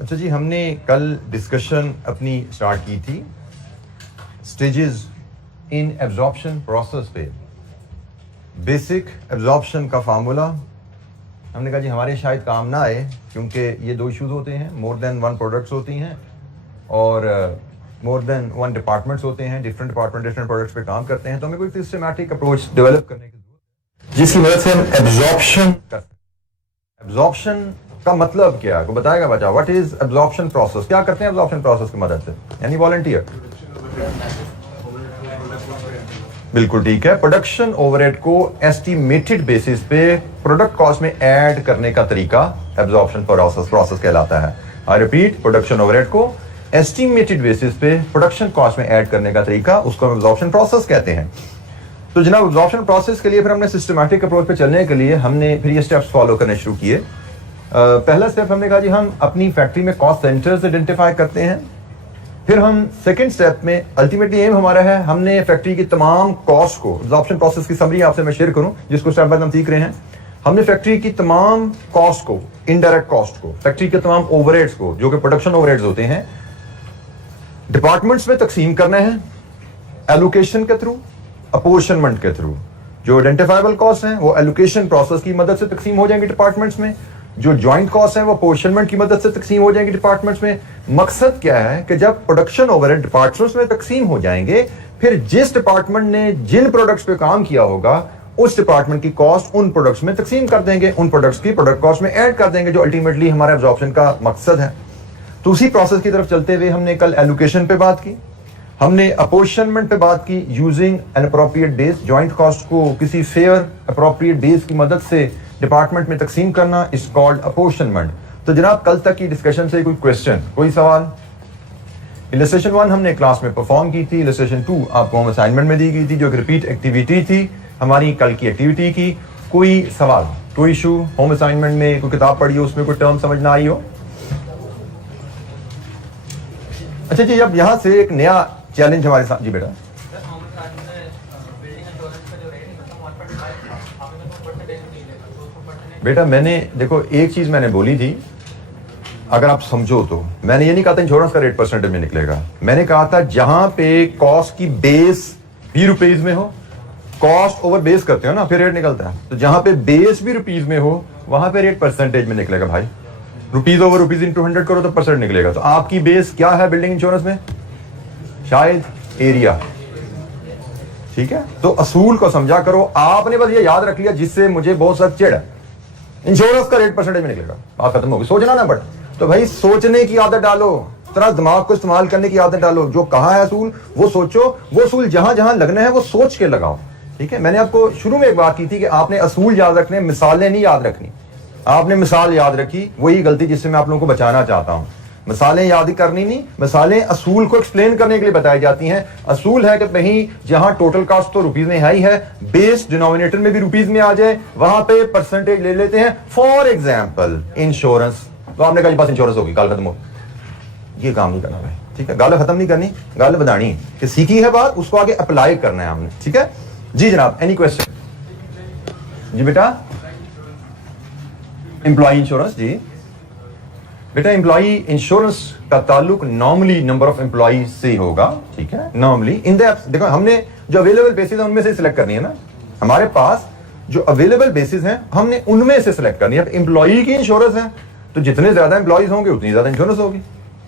अच्छा जी, हमने कल डिस्कशन अपनी स्टार्ट की थी स्टेजेस इन एब्जॉर्प्शन प्रोसेस पे। बेसिक एब्जॉर्प्शन का फार्मूला हमने कहा जी हमारे शायद काम ना आए, क्योंकि ये दो इश्यूज होते हैं, मोर देन वन प्रोडक्ट्स होती हैं और मोर देन वन डिपार्टमेंट्स होते हैं, डिफरेंट डिपार्टमेंट डिफरेंट प्रोडक्ट्स पे काम करते हैं। तो हमें कोई सिस्टमैटिक अप्रोच डेवलप करने की जरूरत है जिसकी मदद से हम एब्जॉर्प्शन कर सकते। एब्जॉर्प्शन का मतलब क्या है, को बताएगा बच्चा? What is absorption process? क्या करते हैं एब्जॉर्प्शन प्रोसेस की मदद से? यानी वॉलंटियर। बिल्कुल ठीक है। प्रोडक्शन ओवरहेड को एस्टिमेटेड बेसिस पे प्रोडक्ट कॉस्ट में ऐड करने का तरीका एब्जॉर्प्शन प्रोसेस कहलाता है। आई रिपीट, प्रोडक्शन ओवरहेड को एस्टिमेटेड बेसिस पे प्रोडक्शन कॉस्ट में ऐड करने का तरीका, उसको हम एब्जॉर्प्शन प्रोसेस कहते हैं। तो जनाब, एब्जॉर्प्शन प्रोसेस के लिए फिर हमने सिस्टमैटिक अप्रोच पे चलने के लिए हमने फिर ये स्टेप्स फॉलो करने शुरू किए। पहला स्टेप हमने कहा जी हम अपनी फैक्ट्री में कॉस्ट सेंटर्स आइडेंटिफाई करते हैं। फिर हम सेकंड स्टेप में अल्टीमेटली एम हमारा है, हमने फैक्ट्री की तमाम कॉस्ट को, एब्जॉर्प्शन प्रोसेस की समरी आपसे मैं शेयर करूं जिसको स्टेप बाय स्टेप हम सीख रहे हैं। हमने फैक्ट्री की तमाम कॉस्ट को, इनडायरेक्ट कॉस्ट को, फैक्ट्री के तमाम ओवरहेड्स को, जो कि प्रोडक्शन ओवरहेड्स होते हैं, डिपार्टमेंट्स में तकसीम करना है एलोकेशन के थ्रू, अपोर्शनमेंट के थ्रू। जो आइडेंटिफाइबल कॉस्ट हैं वो एलोकेशन प्रोसेस की मदद से तकसीम हो जाएंगे डिपार्टमेंट्स में, जो ज्वाइंट कॉस्ट है वो अपोर्शनमेंट की मदद से तकसीम हो जाएंगे डिपार्टमेंट्स में। मकसद क्या है कि जब प्रोडक्शन ओवरहेड डिपार्टमेंट्स में तकसीम हो जाएंगे, फिर जिस डिपार्टमेंट ने जिन प्रोडक्ट्स पे काम किया होगा उस डिपार्टमेंट की कॉस्ट उन प्रोडक्ट्स में तकसीम कर देंगे, उन प्रोडक्ट्स की प्रोडक्ट कॉस्ट में ऐड कर देंगे, जो अल्टीमेटली हमारे एब्जॉर्प्शन का मकसद है। तो उसी प्रोसेस की तरफ चलते हुए हमने कल एलोकेशन पे बात की, हमने अपोर्शनमेंट पे बात की, using an appropriate base, joint cost को किसी फेयर अप्रोप्रिएट बेस की मदद से डिपार्टमेंट में तकसीम करना इज कॉल्ड अपोर्शनमेंट। तो जनाब, कल तक की डिस्कशन से कोई क्वेश्चन, कोई सवाल? इलस्ट्रेशन 1 हमने क्लास में परफॉर्म की थी, इलस्ट्रेशन 2 आपको होम असाइनमेंट में दी गई थी, जो एक रिपीट एक्टिविटी थी हमारी कल की एक्टिविटी की। कोई सवाल, कोई इशू? होम असाइनमेंट में कोई किताब पढ़ी हो, उसमें कोई टर्म समझ ना आई हो? अच्छा जी, अब यहां से एक नया चैलेंज हमारे साथ। जी बेटा, बेटा मैंने देखो एक चीज मैंने बोली थी, अगर आप समझो तो, मैंने ये नहीं कहा था इंश्योरेंस का रेट परसेंटेज में निकलेगा। मैंने कहा था जहां पे कॉस्ट की बेस भी रुपीज में हो, कॉस्ट ओवर बेस करते हो ना, फिर रेट निकलता है। तो जहां पे बेस भी रुपीज में हो वहां पे रेट परसेंटेज में निकलेगा भाई। रुपीज ओवर रुपीज इंटू 100 करो तो परसेंट निकलेगा। तो आपकी बेस क्या है बिल्डिंग इंश्योरेंस में? शायद एरिया। ठीक है, तो असूल को समझा करो। आपने बस ये याद रख लिया जिससे मुझे बहुत सा चिढ़ है, इंश्योरेंस का रेट परसेंटेज में निकलेगा, बात खत्म होगी। सोचना ना, बट तो भाई सोचने की आदत डालो, तरह दिमाग को इस्तेमाल करने की आदत डालो। जो कहा है असूल वो सोचो, वो असूल जहां जहां लगना है वो सोच के लगाओ। ठीक है, मैंने आपको शुरू में एक बात की थी कि आपने असूल याद रखने, मिसालें नहीं याद रखनी। आपने मिसाल याद रखी, वही गलती जिससे मैं आप लोगों को बचाना चाहता हूं। मिसालें याद करनी नहीं, मिसालें असूल को एक्सप्लेन करने के लिए बताई जाती हैं। असूल है कि कहीं जहां टोटल कॉस्ट तो रुपीज में है ही है, बेस डिनोमिनेटर में भी रुपीज में आ जाए, वहां पे परसेंटेज ले लेते हैं। फॉर एग्जांपल इंश्योरेंस, तो आपने कहा पास इंश्योरेंस होगी, गाल खत्म हो। ये काम नहीं करना भाई, ठीक है? गाल खत्म नहीं करनी, गाल बतानी कि सीखी है बात, उसको आगे अप्लाई करना है हमने। ठीक है जी जनाब, एनी क्वेश्चन? जी बेटा, एम्प्लॉय इंश्योरेंस। जी बेटा, एम्प्लॉय इंश्योरेंस का ताल्लुक नॉर्मली नंबर ऑफ एम्प्लॉय से होगा। ठीक है, नॉर्मली इन द, देखो हमने जो अवेलेबल बेसिस है उनमें से सिलेक्ट करनी है ना। हमारे पास जो अवेलेबल बेसिस हैं हमने उनमें से सिलेक्ट करनी है। एम्प्लॉय की इंश्योरेंस है तो जितने ज्यादा एम्प्लॉयज होंगे उतनी ज्यादा इंश्योरेंस होगी।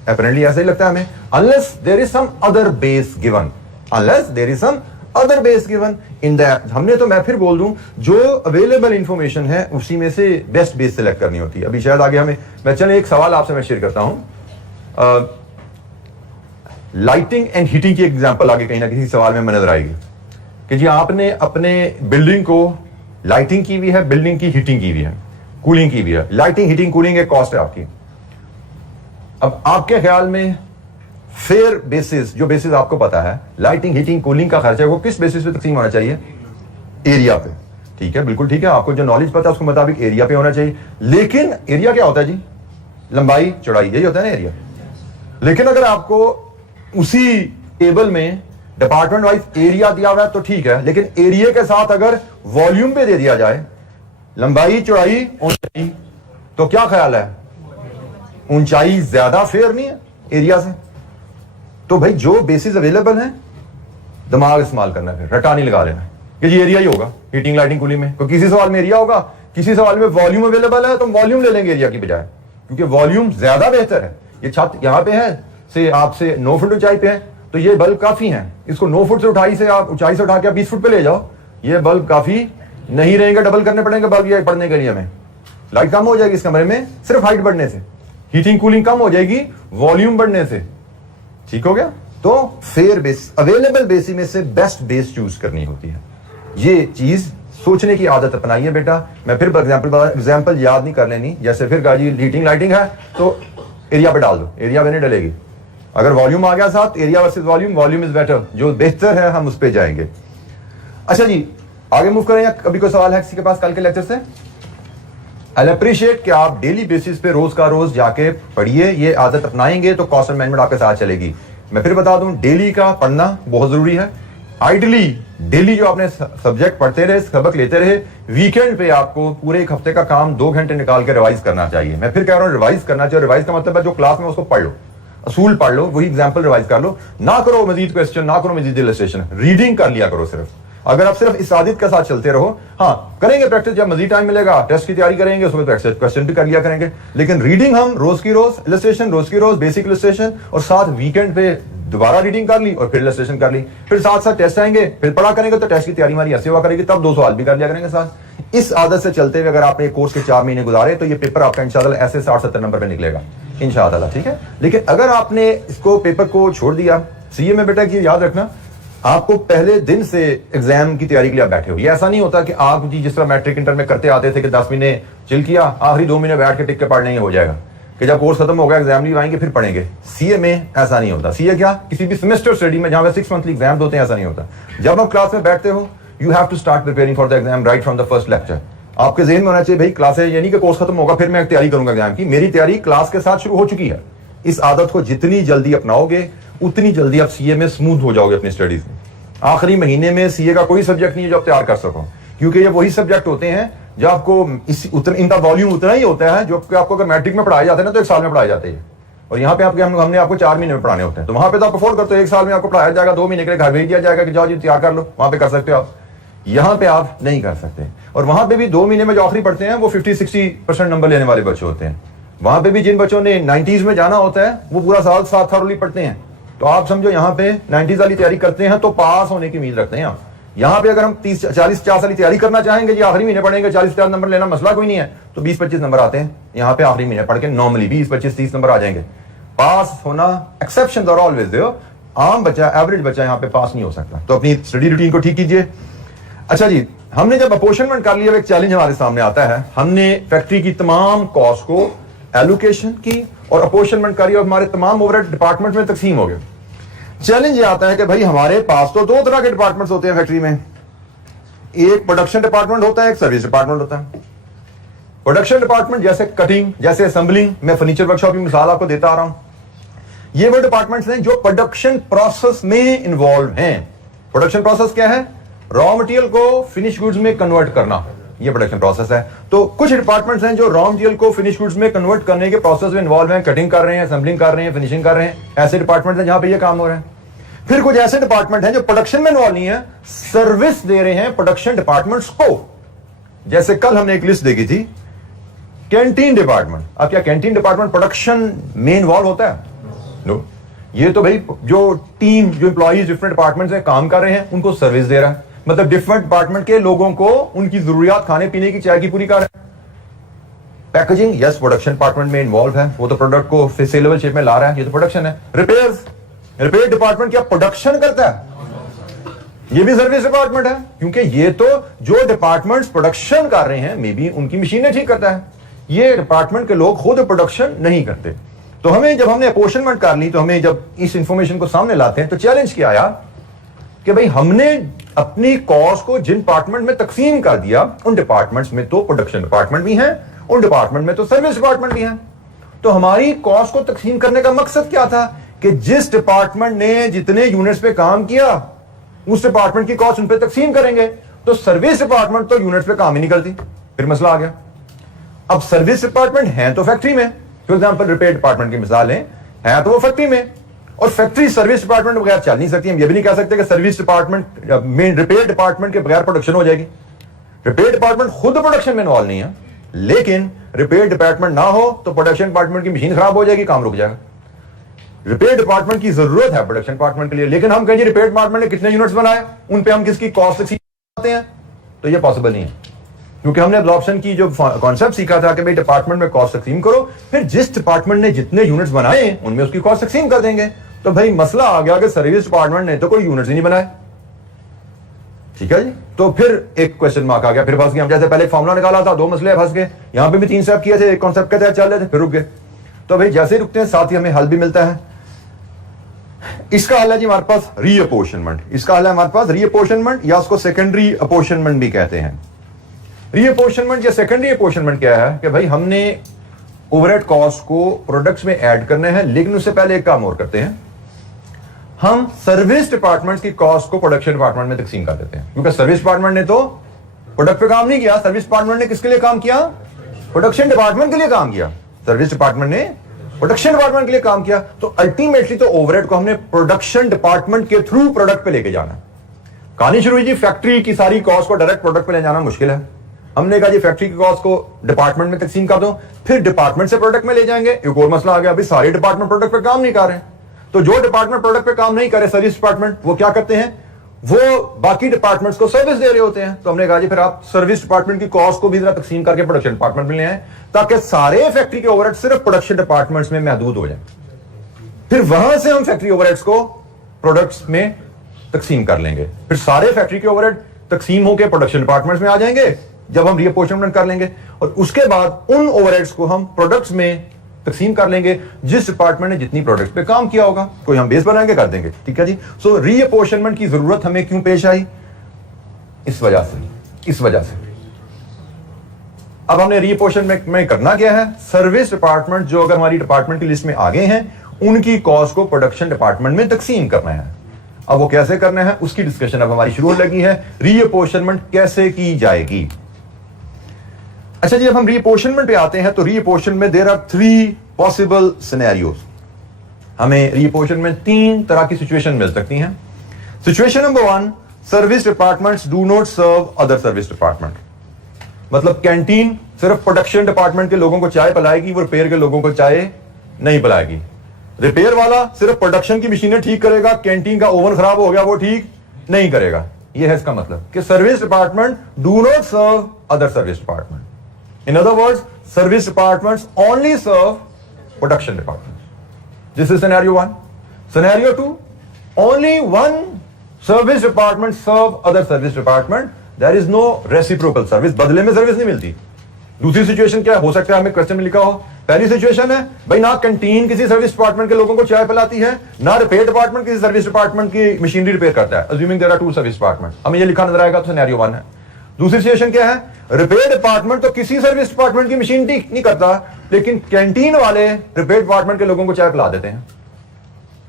अपरेंटली ऐसा ही लगता है हमें, unless there is some other base given, unless there is some other base given in that. हमने तो, मैं फिर बोल दूं, जो अवेलेबल इंफॉर्मेशन है उसी में से बेस्ट बेस सिलेक्ट करनी होती है। अभी शायद आगे हमें, मैं चले एक सवाल आपसे मैं शेयर करता हूं। लाइटिंग एंड हीटिंग की एग्जांपल आगे कहीं ना किसी सवाल में नजर आएगी कि जी आपने अपने बिल्डिंग को लाइटिंग की हुई है, बिल्डिंग की हीटिंग की हुई है, कूलिंग की हुई है। लाइटिंग, हीटिंग, कूलिंग एक कॉस्ट है आपकी। अब आपके ख्याल में फेयर बेसिस, जो बेसिस आपको पता है, लाइटिंग, हीटिंग, कूलिंग का खर्चा है, वो किस बेसिस पे तकसीम होना चाहिए? एरिया पे। ठीक है, बिल्कुल ठीक है, आपको जो नॉलेज पता है उसके मुताबिक एरिया पे होना चाहिए। लेकिन एरिया क्या होता है जी? लंबाई, चौड़ाई, यही होता है ना एरिया। लेकिन अगर आपको उसी टेबल में डिपार्टमेंट वाइज एरिया दिया हुआ है तो ठीक है, लेकिन एरिया के साथ अगर वॉल्यूम पे दे दिया जाए, लंबाई, चौड़ाई, ऊंचाई, तो क्या ख्याल है? ऊंचाई ज्यादा फेयर नहीं है एरिया से, तो भाई जो बेसिस अवेलेबल हैं दिमाग इस्तेमाल करना है, फिर रटा नहीं लगा लेना कि ये एरिया ही होगा हीटिंग लाइटिंग कूलिंग में। तो किसी सवाल में एरिया होगा, किसी सवाल में वॉल्यूम अवेलेबल है तो वॉल्यूम ले लेंगे एरिया की बजाय, क्योंकि वॉल्यूम ज्यादा बेहतर है। ये छत यहां पे है से आपसे 9 फुट ऊंचाई पे है, तो ये बल्ब काफी है। इसको 9 फुट से ऊंचाई से उठा के 20 फुट पे ले जाओ, ये बल्ब काफी नहीं रहेंगे, डबल करने पड़ेंगे बल्ब ये पढ़ने के लिए। हमें लाइट कम हो जाएगी इस कमरे में सिर्फ हाइट बढ़ने से, हीटिंग कूलिंग कम हो जाएगी वॉल्यूम बढ़ने से। ठीक हो गया? तो फेयर बेस, अवेलेबल बेसिस में से बेस्ट बेस चूज करनी होती है। ये चीज सोचने की आदत अपनाइए बेटा। मैं फिर एग्जांपल याद नहीं कर लेनी, जैसे फिर गाजी हीटिंग लाइटिंग है तो एरिया पे डाल दो, एरिया पे नहीं डलेगी। अगर वॉल्यूम आ गया साथ, area versus volume, volume is better, जो बेहतर है हम उस पर जाएंगे। अच्छा जी, आगे मूव करें या कभी कोई सवाल है किसी के पास कल के लेक्चर से? आई अप्रिशिएट कि आप डेली बेसिस पे रोज का रोज जाके पढ़िए, ये आदत अपनाएंगे तो कॉस्ट मैनेजमेंट आपके साथ चलेगी। मैं फिर बता दूं, डेली का पढ़ना बहुत जरूरी है। आइडियली डेली जो आपने सब्जेक्ट पढ़ते रहे, सबक लेते रहे, वीकेंड पे आपको पूरे एक हफ्ते का काम 2 घंटे निकाल के रिवाइज करना चाहिए। मैं फिर कह रहा हूं रिवाइज करना चाहिए। रिवाइज का मतलब है जो क्लास में उसको पढ़ लो, असूल पढ़ लो, वही एग्जाम्पल रिवाइज कर लो, ना करो मजीद क्वेश्चन, ना करो मजीद इलस्ट्रेशन, रीडिंग कर लिया करो सिर्फ। अगर आप सिर्फ इस आदत के साथ चलते रहो, हाँ करेंगे प्रैक्टिस, जब मजीद टाइम मिलेगा टेस्ट की तैयारी करेंगे उसमें प्रैक्टिस क्वेश्चन भी कर लिया करेंगे, लेकिन रीडिंग हम रोज की रोज, इलस्ट्रेशन रोज की रोज, बेसिक इलस्ट्रेशन, और साथ वीकेंड पे दोबारा रीडिंग कर ली और फिर इलस्ट्रेशन कर ली, फिर साथ साथ टेस्ट आएंगे, फिर पढ़ा करेंगे तो टेस्ट की तैयारी हमारी ऐसे हुआ करेगी, तब 2 सवाल भी कर लिया करेंगे साथ। इस आदत से चलते हुए अगर आपने कोर्स के 4 महीने गुजारे तो ये पेपर आपका इंशाल्लाह ऐसे 60-70 नंबर पे निकलेगा इंशाल्लाह। ठीक है, लेकिन अगर आपने इसको पेपर को छोड़ दिया, सीए में बेटा की याद रखना, आपको पहले दिन से एग्जाम की तैयारी के लिए आप बैठे हो। ये ऐसा नहीं होता कि आप जी जिस तरह मैट्रिक इंटर में करते आते थे कि 10 महीने चिल किया, आखिरी 2 महीने बैठ के टिक के पढ़ लेंगे हो जाएगा, कि जब कोर्स खत्म होगा एग्जाम लीव आएंगे फिर पढ़ेंगे। सीए में ऐसा नहीं होता। सीए क्या, किसी भी सेमेस्टर स्टडी में जहां पे 6 मंथली एग्जाम होते हैं, ऐसा नहीं होता। जब आप क्लास में बैठते हो, you have to start preparing for the exam right from the first lecture. आपके ज़हन में होना चाहिए भाई क्लासें, यानी कि कोर्स खत्म होगा फिर मैं तैयारी करूंगा एग्जाम की, मेरी तैयारी क्लास के साथ शुरू हो चुकी है। इस आदत को जितनी जल्दी अपनाओगे उतनी जल्दी आप सीए में स्मूथ हो जाओगे अपनी स्टडीज में। आखिरी महीने में सीए का कोई सब्जेक्ट नहीं है जो आप तैयार कर सको, क्योंकि ये वही सब्जेक्ट होते हैं जो आपको इनका वॉल्यूम उतना ही होता है जो आपको अगर मैट्रिक में पढ़ाए जाते हैं ना तो 1 साल में पढ़ाए जाते हैं, और यहाँ पे हमने आपको 4 महीने में पढ़ाने होते हैं। तो वहां पे तो आप अफोर्ड करते हो, 1 साल में आपको पढ़ाया जाएगा, 2 महीने के लिए घर भेज दिया जाएगा कि जाओ जी तैयार कर लो, वहां पे कर सकते हो आप। यहाँ पे आप नहीं कर सकते, और वहां पे भी 2 महीने में जो आखिरी पढ़ते हैं वो 50-60% नंबर लेने वाले बच्चे होते हैं। वहां पे भी जिन बच्चों ने 90s में जाना होता है वो पूरा साल साथ थारोली पढ़ते हैं। तो आप समझो यहाँ पे 90s वाली तैयारी करते हैं तो पास होने की उम्मीद रखते हैं आप। यहाँ पे अगर हम 30-40-50 वाली तैयारी करना चाहेंगे जी आखिरी महीने पढ़ेंगे, 40-50 नंबर लेना मसला कोई नहीं है, तो 20-25 नंबर आते हैं यहाँ पे आखिरी महीने पढ़ के, नॉर्मली 20-25-30 नंबर आ जाएंगे। पास होना, एक्सेप्शन आर ऑलवेज देयर, आम बच्चा, एवरेज बच्चा यहाँ पे पास नहीं हो सकता। तो अपनी स्टडी रूटीन को ठीक कीजिए। अच्छा जी, हमने जब अपॉर्चमेंट कर लिया, एक चैलेंज हमारे सामने आता है, हमने फैक्ट्री की तमाम कॉस्ट को एलोकेशन की और अपॉर्चमेंट करी और हमारे तमाम ओवरहेड डिपार्टमेंट में तकसीम हो गए। चैलेंज ये आता है कि भाई हमारे पास तो 2 तरह के डिपार्टमेंट्स होते हैं फैक्ट्री में, एक प्रोडक्शन डिपार्टमेंट होता है, एक सर्विस डिपार्टमेंट होता है। प्रोडक्शन डिपार्टमेंट जैसे कटिंग, जैसे असेंबलिंग, मैं फर्नीचर वर्कशॉप की मिसाल आपको देता आ रहा हूं, ये वो डिपार्टमेंट्स हैं जो प्रोडक्शन प्रोसेस में इन्वॉल्व हैं। प्रोडक्शन प्रोसेस क्या है? रॉ मटेरियल को फिनिश गुड्स में कन्वर्ट करना, ये प्रोडक्शन प्रोसेस है। तो कुछ डिपार्टमेंट्स हैं जो रॉ मटेरियल को फिनिश गुड्स में कन्वर्ट करने के प्रोसेस में इन्वॉल्व हैं, कटिंग कर रहे हैं, असेंबलिंग कर रहे हैं, फिनिशिंग कर रहे हैं, ऐसे डिपार्टमेंट्स हैं जहां पे ये काम हो रहा है। फिर कुछ ऐसे डिपार्टमेंट हैं जो प्रोडक्शन में इन्वॉल्व नहीं है, सर्विस दे रहे हैं प्रोडक्शन डिपार्टमेंट्स को। जैसे कल हमने एक लिस्ट देखी थी, कैंटीन डिपार्टमेंट। अब क्या कैंटीन डिपार्टमेंट प्रोडक्शन में इन्वॉल्व होता है? नो। ये तो भाई जो टीम, जो एम्प्लॉइज डिफरेंट डिपार्टमेंट से काम कर रहे हैं उनको सर्विस दे रहा है, मतलब डिफरेंट डिपार्टमेंट के लोगों को उनकी जरूरियात खाने पीने की, चाय की पूरी कर रहे हैं। पैकेजिंग, यस प्रोडक्शन डिपार्टमेंट में इन्वॉल्व है, वो तो प्रोडक्ट को सेलेबल शेप में ला रहा है, ये तो प्रोडक्शन है। रिपेयर्स, रिपेयर डिपार्टमेंट क्या प्रोडक्शन करता है? ये भी सर्विस डिपार्टमेंट है, क्योंकि ये तो जो डिपार्टमेंट्स प्रोडक्शन कर रहे हैं मे बी उनकी मशीनें ठीक करता है, ये डिपार्टमेंट के लोग खुद प्रोडक्शन नहीं करते। तो हमें जब हमने अपॉर्चमेंट कर ली, तो हमें जब इस इंफॉर्मेशन को सामने लाते हैं तो चैलेंज क्या आया कि भाई हमने अपनी कॉस्ट को जिन डिपार्टमेंट में तकसीम कर दिया, उन डिपार्टमेंट्स में तो प्रोडक्शन डिपार्टमेंट भी है, उन डिपार्टमेंट में तो सर्विस डिपार्टमेंट भी है। तो हमारी कॉस्ट को तकसीम करने का मकसद क्या था कि जिस डिपार्टमेंट ने जितने यूनिट्स पे काम किया उस डिपार्टमेंट की कॉस्ट उन पे तकसीम करेंगे। तो सर्विस डिपार्टमेंट तो यूनिट्स पे काम ही नहीं करती, फिर मसला आ गया। अब सर्विस डिपार्टमेंट है तो फैक्ट्री में, फॉर एग्जाम्पल रिपेयर डिपार्टमेंट की मिसाल है तो वो फैक्ट्री में, और फैक्ट्री सर्विस डिपार्टमेंट बगैर चल नहीं सकती। हम ये भी नहीं कह सकते कि सर्विस डिपार्टमेंट में रिपेयर डिपार्टमेंट के बगैर प्रोडक्शन हो जाएगी। रिपेयर डिपार्टमेंट खुद प्रोडक्शन में इन्वॉल्व नहीं है, लेकिन रिपेयर डिपार्टमेंट ना हो तो प्रोडक्शन डिपार्टमेंट की मशीन खराब हो जाएगी, काम रुक जाएगा। रिपेयर डिपार्टमेंट की जरूरत है प्रोडक्शन डिपार्टमेंट के लिए, लेकिन हम कहेंगे रिपेयर डिपार्टमेंट ने कितने यूनिट्स बनाए, उन पे हम किसकी कॉस्ट सीखते हैं, तो ये पॉसिबल नहीं है, क्योंकि हमने एब्जॉर्प्शन की जो कॉन्सेप्ट सीखा था कि भाई डिपार्टमेंट में कॉस्ट तकसीम करो, फिर जिस डिपार्टमेंट ने जितने यूनिट्स बनाए उनमें उसकी कॉस्ट तकसीम कर देंगे। तो भाई मसला आ गया कि सर्विस डिपार्टमेंट ने तो कोई यूनिट्स ही नहीं बनाए, ठीक है जी। तो फिर एक क्वेश्चन मार्क आ गया, फिर फंस गए हम। जैसे पहले फॉर्मूला निकाला था, 2 मसले फंस गए, यहां पे भी 3 स्टेप किए थे, एक कॉन्सेप्ट के तहत चल रहे थे, फिर रुक गए। तो भाई जैसे ही रुकते हैं साथ ही हमें हल भी मिलता है। इसका हल है जी हमारे पास रीअपोर्शनमेंट। इसका हल है हमारे पास रीअपोर्शनमेंट, या उसको सेकेंडरी अपोर्शनमेंट भी कहते हैं। रीअपोर्शनमेंट या सेकेंडरी अपोर्शनमेंट क्या है कि भाई हमने ओवरहेड कॉस्ट को प्रोडक्ट्स में ऐड करने हैं, लेकिन उससे पहले एक काम और करते हैं, हम सर्विस डिपार्टमेंट की कॉस्ट को प्रोडक्शन डिपार्टमेंट में तकसीम कर देते हैं। क्योंकि सर्विस डिपार्टमेंट ने तो प्रोडक्ट पे काम नहीं किया, सर्विस डिपार्टमेंट ने किसके लिए काम किया, प्रोडक्शन डिपार्टमेंट के लिए काम किया। सर्विस डिपार्टमेंट ने प्रोडक्शन डिपार्टमेंट के लिए काम किया। तो अल्टीमेटली तो ओवरहेड को हमने प्रोडक्शन डिपार्टमेंट के थ्रू प्रोडक्ट पे लेके जाना। कहानी शुरू हुई जी, फैक्ट्री की सारी कॉस्ट को डायरेक्ट प्रोडक्ट पे ले जाना मुश्किल है। हमने कहा जी फैक्ट्री की कॉस्ट को डिपार्टमेंट में तकसीम कर दो, फिर डिपार्टमेंट से प्रोडक्ट में ले जाएंगे। एक और मसला आ गया, अभी सारे डिपार्टमेंट प्रोडक्ट पे काम नहीं कर रहे हैं, तो जो डिपार्टमेंट प्रोडक्ट पे काम नहीं करे सर्विस डिपार्टमेंट, वो क्या करते हैं, वो बाकी डिपार्टमेंट्स को सर्विस दे रहे होते हैं। तो हमने कहा जी फिर आप सर्विस डिपार्टमेंट की कॉस्ट को भी जरा तकसीम करके प्रोडक्शन डिपार्टमेंट में ले आए, ताकि सारे फैक्ट्री के ओवरहेड सिर्फ प्रोडक्शन डिपार्टमेंट्स में महदूद हो जाए। फिर वहां से हम फैक्ट्री ओवरहेड्स को प्रोडक्ट्स में तकसीम कर लेंगे। फिर सारे फैक्ट्री के ओवरहेड तकसीम होकर प्रोडक्शन डिपार्टमेंट्स में आ जाएंगे जब हम रीअपोर्शनमेंट कर लेंगे, और उसके बाद उन ओवरहेड्स को हम प्रोडक्ट्स में तकसीम कर लेंगे जिस डिपार्टमेंट ने जितनी प्रोडक्ट पे काम किया होगा। कोई हम बेस बनाएंगे कर देंगे, ठीक है जी। सो रीअपोर्शनमेंट की जरूरत हमें क्यों पेश आई, इस वजह से अब हमने रीअपोर्शनमेंट में करना क्या है, सर्विस डिपार्टमेंट जो अगर हमारी डिपार्टमेंट की लिस्ट में आ गए हैं, उनकी कॉस्ट को प्रोडक्शन डिपार्टमेंट में तकसीम करना है। अब वो कैसे करना है उसकी डिस्कशन अब हमारी शुरू होने लगी है। रीअपोर्शनमेंट कैसे की जाएगी। अच्छा जी, जब हम रीअपोर्शनमेंट पे आते हैं तो रीअपोर्शन में देयर आर 3 पॉसिबल सिनेरियोज। हमें रीअपोर्शन में 3 तरह की सिचुएशन मिल सकती हैं। Situation number 1, service departments do not serve other service department. मतलब कैंटीन सिर्फ प्रोडक्शन डिपार्टमेंट के लोगों को चाय पिलाएगी, वो रिपेयर के लोगों को चाय नहीं पिलाएगी। रिपेयर वाला सिर्फ प्रोडक्शन की मशीनें ठीक करेगा, कैंटीन का ओवन खराब हो गया वो ठीक नहीं करेगा। यह है इसका मतलब कि service department do not serve other service department. In other words, service departments only serve production departments. This is scenario 1. Scenario 2, only one service department serve other service department. There is no reciprocal service. बदले में service नहीं मिलती। दूसरी situation क्या हो सकता है, हमें क्वेश्चन में लिखा हो। पहली सिचुएशन है भाई ना कैंटीन किसी सर्विस डिपार्टमेंट के लोगों को चाय पिलाती है, ना रिपेयर डिपार्टमेंट किसी सर्विस डिपार्टमेंट की मशीनरी रिपेयर करता है। Assuming there are 2 service department, हमें ये लिखा नजर आएगा तो सिनेरियो 1 है। दूसरी सिचुएशन क्या है, रिपेयर डिपार्टमेंट तो किसी सर्विस डिपार्टमेंट की मशीन ठीक नहीं करता, लेकिन कैंटीन वाले रिपेयर डिपार्टमेंट के लोगों को चाय पिला देते हैं।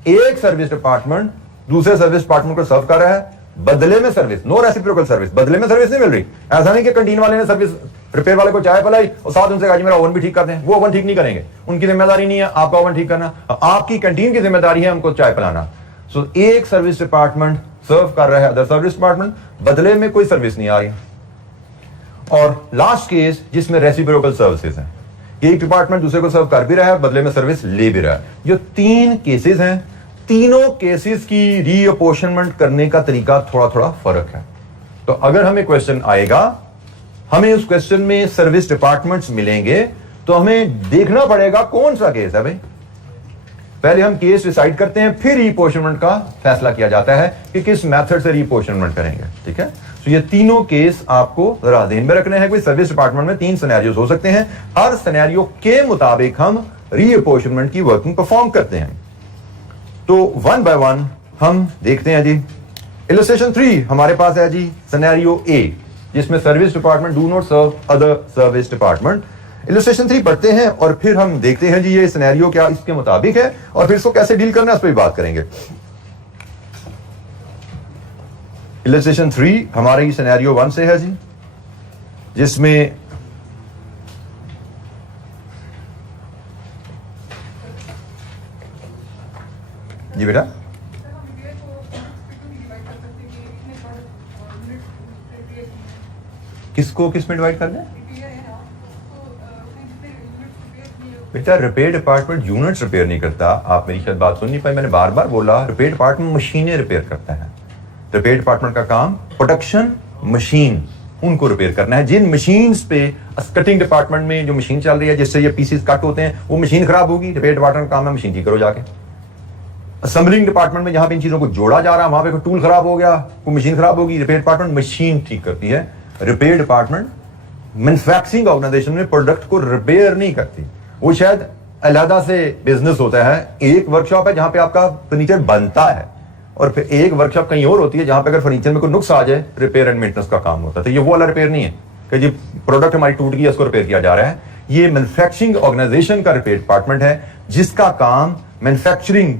एक सर्विस डिपार्टमेंट दूसरे सर्विस डिपार्टमेंट को सर्व कर रहा है, बदले में सर्विस, नो रेसिप्रोकल सर्विस, बदले में सर्विस नहीं मिल रही। ऐसा नहीं कि कैंटीन वाले ने सर्विस रिपेयर वाले को चाय पिलाई और साथ उनसे कहा मेरा ओवन भी ठीक कर दें, वो ओवन ठीक नहीं करेंगे, उनकी जिम्मेदारी नहीं है आपका ओवन ठीक करना, आपकी कैंटीन की जिम्मेदारी है उनको चाय पिलाना। सो एक सर्विस डिपार्टमेंट सर्व कर रहा है अदर सर्विस डिपार्टमेंट, बदले में कोई सर्विस नहीं आ रही। और लास्ट केस जिसमें रेसिप्रोकल सर्विसेज हैं, एक डिपार्टमेंट दूसरे को सर्व कर भी रहा है, बदले में सर्विस ले भी रहा है। जो 3 केसेस हैं, तीनों केसेस की रीअपोर्शनमेंट करने का तरीका थोड़ा थोड़ा फर्क है। तो अगर हमें क्वेश्चन आएगा, हमें उस क्वेश्चन में सर्विस डिपार्टमेंट्स मिलेंगे, तो हमें देखना पड़ेगा कौन सा केस है भाई। पहले हम केस डिसाइड करते हैं, फिर रीअपोर्शनमेंट का फैसला किया जाता है कि किस मेथड से रीअपोर्शनमेंट करेंगे, ठीक है। तो ये तीनों केस आपको जरा ध्यान में रखने हैं। कोई सर्विस डिपार्टमेंट में 3 सिनेरियोज हो सकते हैं, हर सिनेरियो के मुताबिक हम रीअपोर्शनमेंट की वर्किंग परफॉर्म करते हैं। तो 1 बाय 1 हम देखते हैं जी। इलस्ट्रेशन 3 हमारे पास है जी सिनेरियो ए, जिसमें service department do not serve other service department. Illustration 3 पढ़ते हैं और फिर हम देखते हैं जी ये सिनेरियो क्या इसके मुताबिक है, और फिर इसको कैसे डील करना है उस पर भी बात करेंगे। इलस्ट्रेशन 3 हमारे सिनेरियो 1 से है जी, जिसमें जी बेटा, किसको किस में डिवाइड कर दें बेटा? रिपेयर डिपार्टमेंट यूनिट्स रिपेयर नहीं करता। आप मेरी शायद बात सुन नहीं पाए, मैंने बार बार बोला रिपेयर डिपार्टमेंट मशीनें रिपेयर करता है। रिपेयर डिपार्टमेंट का काम प्रोडक्शन मशीन उनको रिपेयर करना है। जिन मशीन्स पे कटिंग डिपार्टमेंट में जो मशीन चल रही है जिससे ये पीसेस कट होते हैं, वो मशीन खराब होगी, रिपेयर डिपार्टमेंट का काम है मशीन ठीक करो जाके। असेंबलिंग डिपार्टमेंट में जहां पे इन चीजों को जोड़ा जा रहा है, वहां पे कोई टूल खराब हो गया, कोई मशीन खराब होगी, रिपेयर डिपार्टमेंट मशीन ठीक करती है। रिपेयर डिपार्टमेंट मैन्युफैक्चरिंग ऑर्गेनाइजेशन में प्रोडक्ट को रिपेयर नहीं करती। वो शायद अलहदा से बिजनेस होता है। एक वर्कशॉप है जहां पे आपका फर्नीचर बनता है, और फिर एक वर्कशॉप कहीं और होती है जहां पे अगर फर्नीचर में कोई नुक्स आ जाए, रिपेयर एंड मेंटेनेंस का काम होता है। तो ये वो वाला रिपेयर नहीं है कि जी प्रोडक्ट हमारी टूट गई, उसको रिपेयर किया जा रहा है। ये मैन्युफैक्चरिंग ऑर्गेनाइजेशन का रिपेयर डिपार्टमेंट है, जिसका काम मैन्युफैक्चरिंग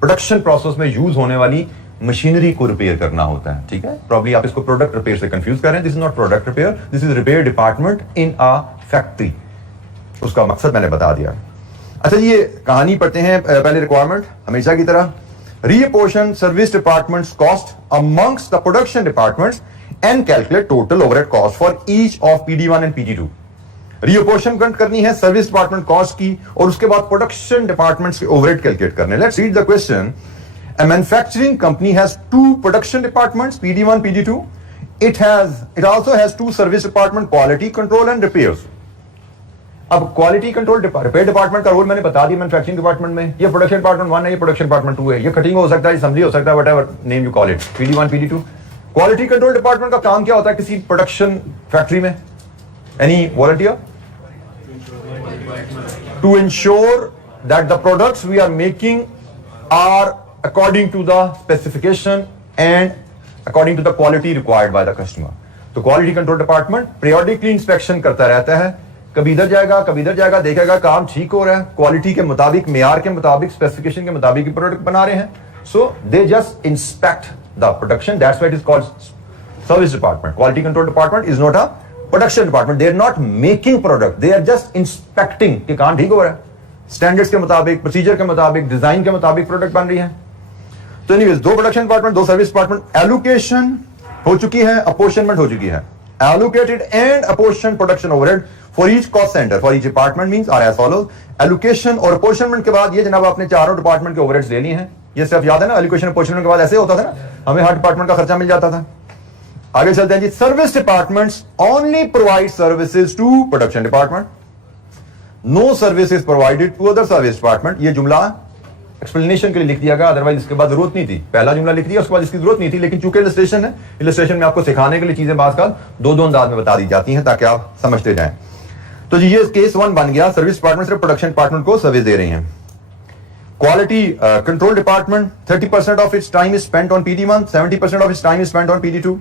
प्रोडक्शन प्रोसेस में यूज होने वाली मशीनरी को रिपेयर करना होता है। ठीक है, प्रॉब्ली आप इसको प्रोडक्ट रिपेयर से कंफ्यूज कर रहे हैं। This is not product repair, this is repair department in a factory. उसका मकसद मैंने बता दिया। अच्छा जी, ये कहानी पढ़ते हैं पहले। रिक्वायरमेंट हमेशा की तरह, reapportion service department's cost amongst the production departments and calculate total overhead cost for each of PD1 and PD2. Reapportion करनी है सर्विस डिपार्टमेंट कॉस्ट की, और उसके बाद प्रोडक्शन डिपार्टमेंट्स के ओवरहेड कैलकुलेट करने। Let's read the question. A manufacturing company has two production departments, PD1, PD2. It also has two service department, quality control and repairs. अब quality control repair department का role मैंने बता दिया manufacturing department में। ये production department 1 है, ये production department 2 है। ये कटिंग हो सकता है, असेंबली हो सकता है, whatever name you call it, PD1, PD2। Quality control department का काम क्या होता है किसी प्रोडक्शन फैक्ट्री में? Any volunteer? To ensure that the products we are making are according to the specification and according to the quality required by the customer. तो quality control department periodically inspection करता रहता है, कभी इधर जाएगा कभी इधर जाएगा, देखेगा काम ठीक हो रहा है, क्वालिटी के मुताबिक, मेयार के मुताबिक, स्पेसिफिकेशन के मुताबिक प्रोडक्ट बना रहे हैं। So they just inspect the production, that's why it is called service department. Quality control department is not a production department, they are not making product, they are just inspecting कि काम ठीक हो रहा है, standards के मुताबिक, procedure के मुताबिक, डिजाइन के मुताबिक प्रोडक्ट बन रही है। तो एनीवेज, दो प्रोडक्शन डिपार्टमेंट, दो सर्विस डिपार्टमेंट। एलोकेशन हो चुकी है, अपोर्शनमेंट हो चुकी है। Allocated and apportioned production overhead for each cost center for each department means are as follows. Allocation और apportionment के बाद ये जनाब आपने चारों डिपार्टमेंट के ओवरहेड्स ले लिए हैं। ये सिर्फ याद है ना, एलोकेशन अपॉर्चमेंट के बाद ऐसे होता था ना, हमें हर डिपार्टमेंट का खर्चा मिल जाता था। आगे चलते हैं जी। Service departments only provide services to production department, no services provided to other service department. ये जुमला एक्सप्लेनेशन के लिए लिख दिया गया, अदरवाइज इसके बाद जरूरत नहीं थी। पहला जुमला लिख दिया, उसके बाद इसकी जरूरत नहीं थी, लेकिन चूंकि इलस्ट्रेशन है, इलस्ट्रेशन में आपको सिखाने के लिए चीजें बात दो अंदाज में बता दी जाती हैं ताकि आप समझते जाएं। तो जी ये केस 1 बन गया। सर्विस डिपार्टमेंट सिर्फ प्रोडक्शन डिपार्टमेंट को सर्विस दे रही हैं। Quality control department 30% of its time is spent on PD1, 70% of its time is spent on PD2।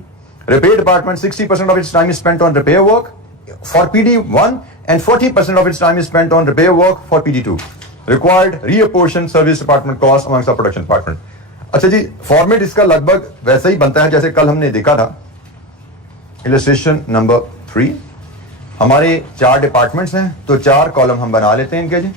Repair department 60% of its time is spent on repair work for PD1 and 40% of its time is spent on repair work for PD2. Required reapportion service department cost amongst the production department. अच्छा जी, format इसका लगभग वैसा ही बनता है जैसे कल हमने देखा था। इलस्ट्रेशन नंबर 3, हमारे 4 डिपार्टमेंट्स हैं, तो 4 कॉलम हम बना लेते हैं इनके जी।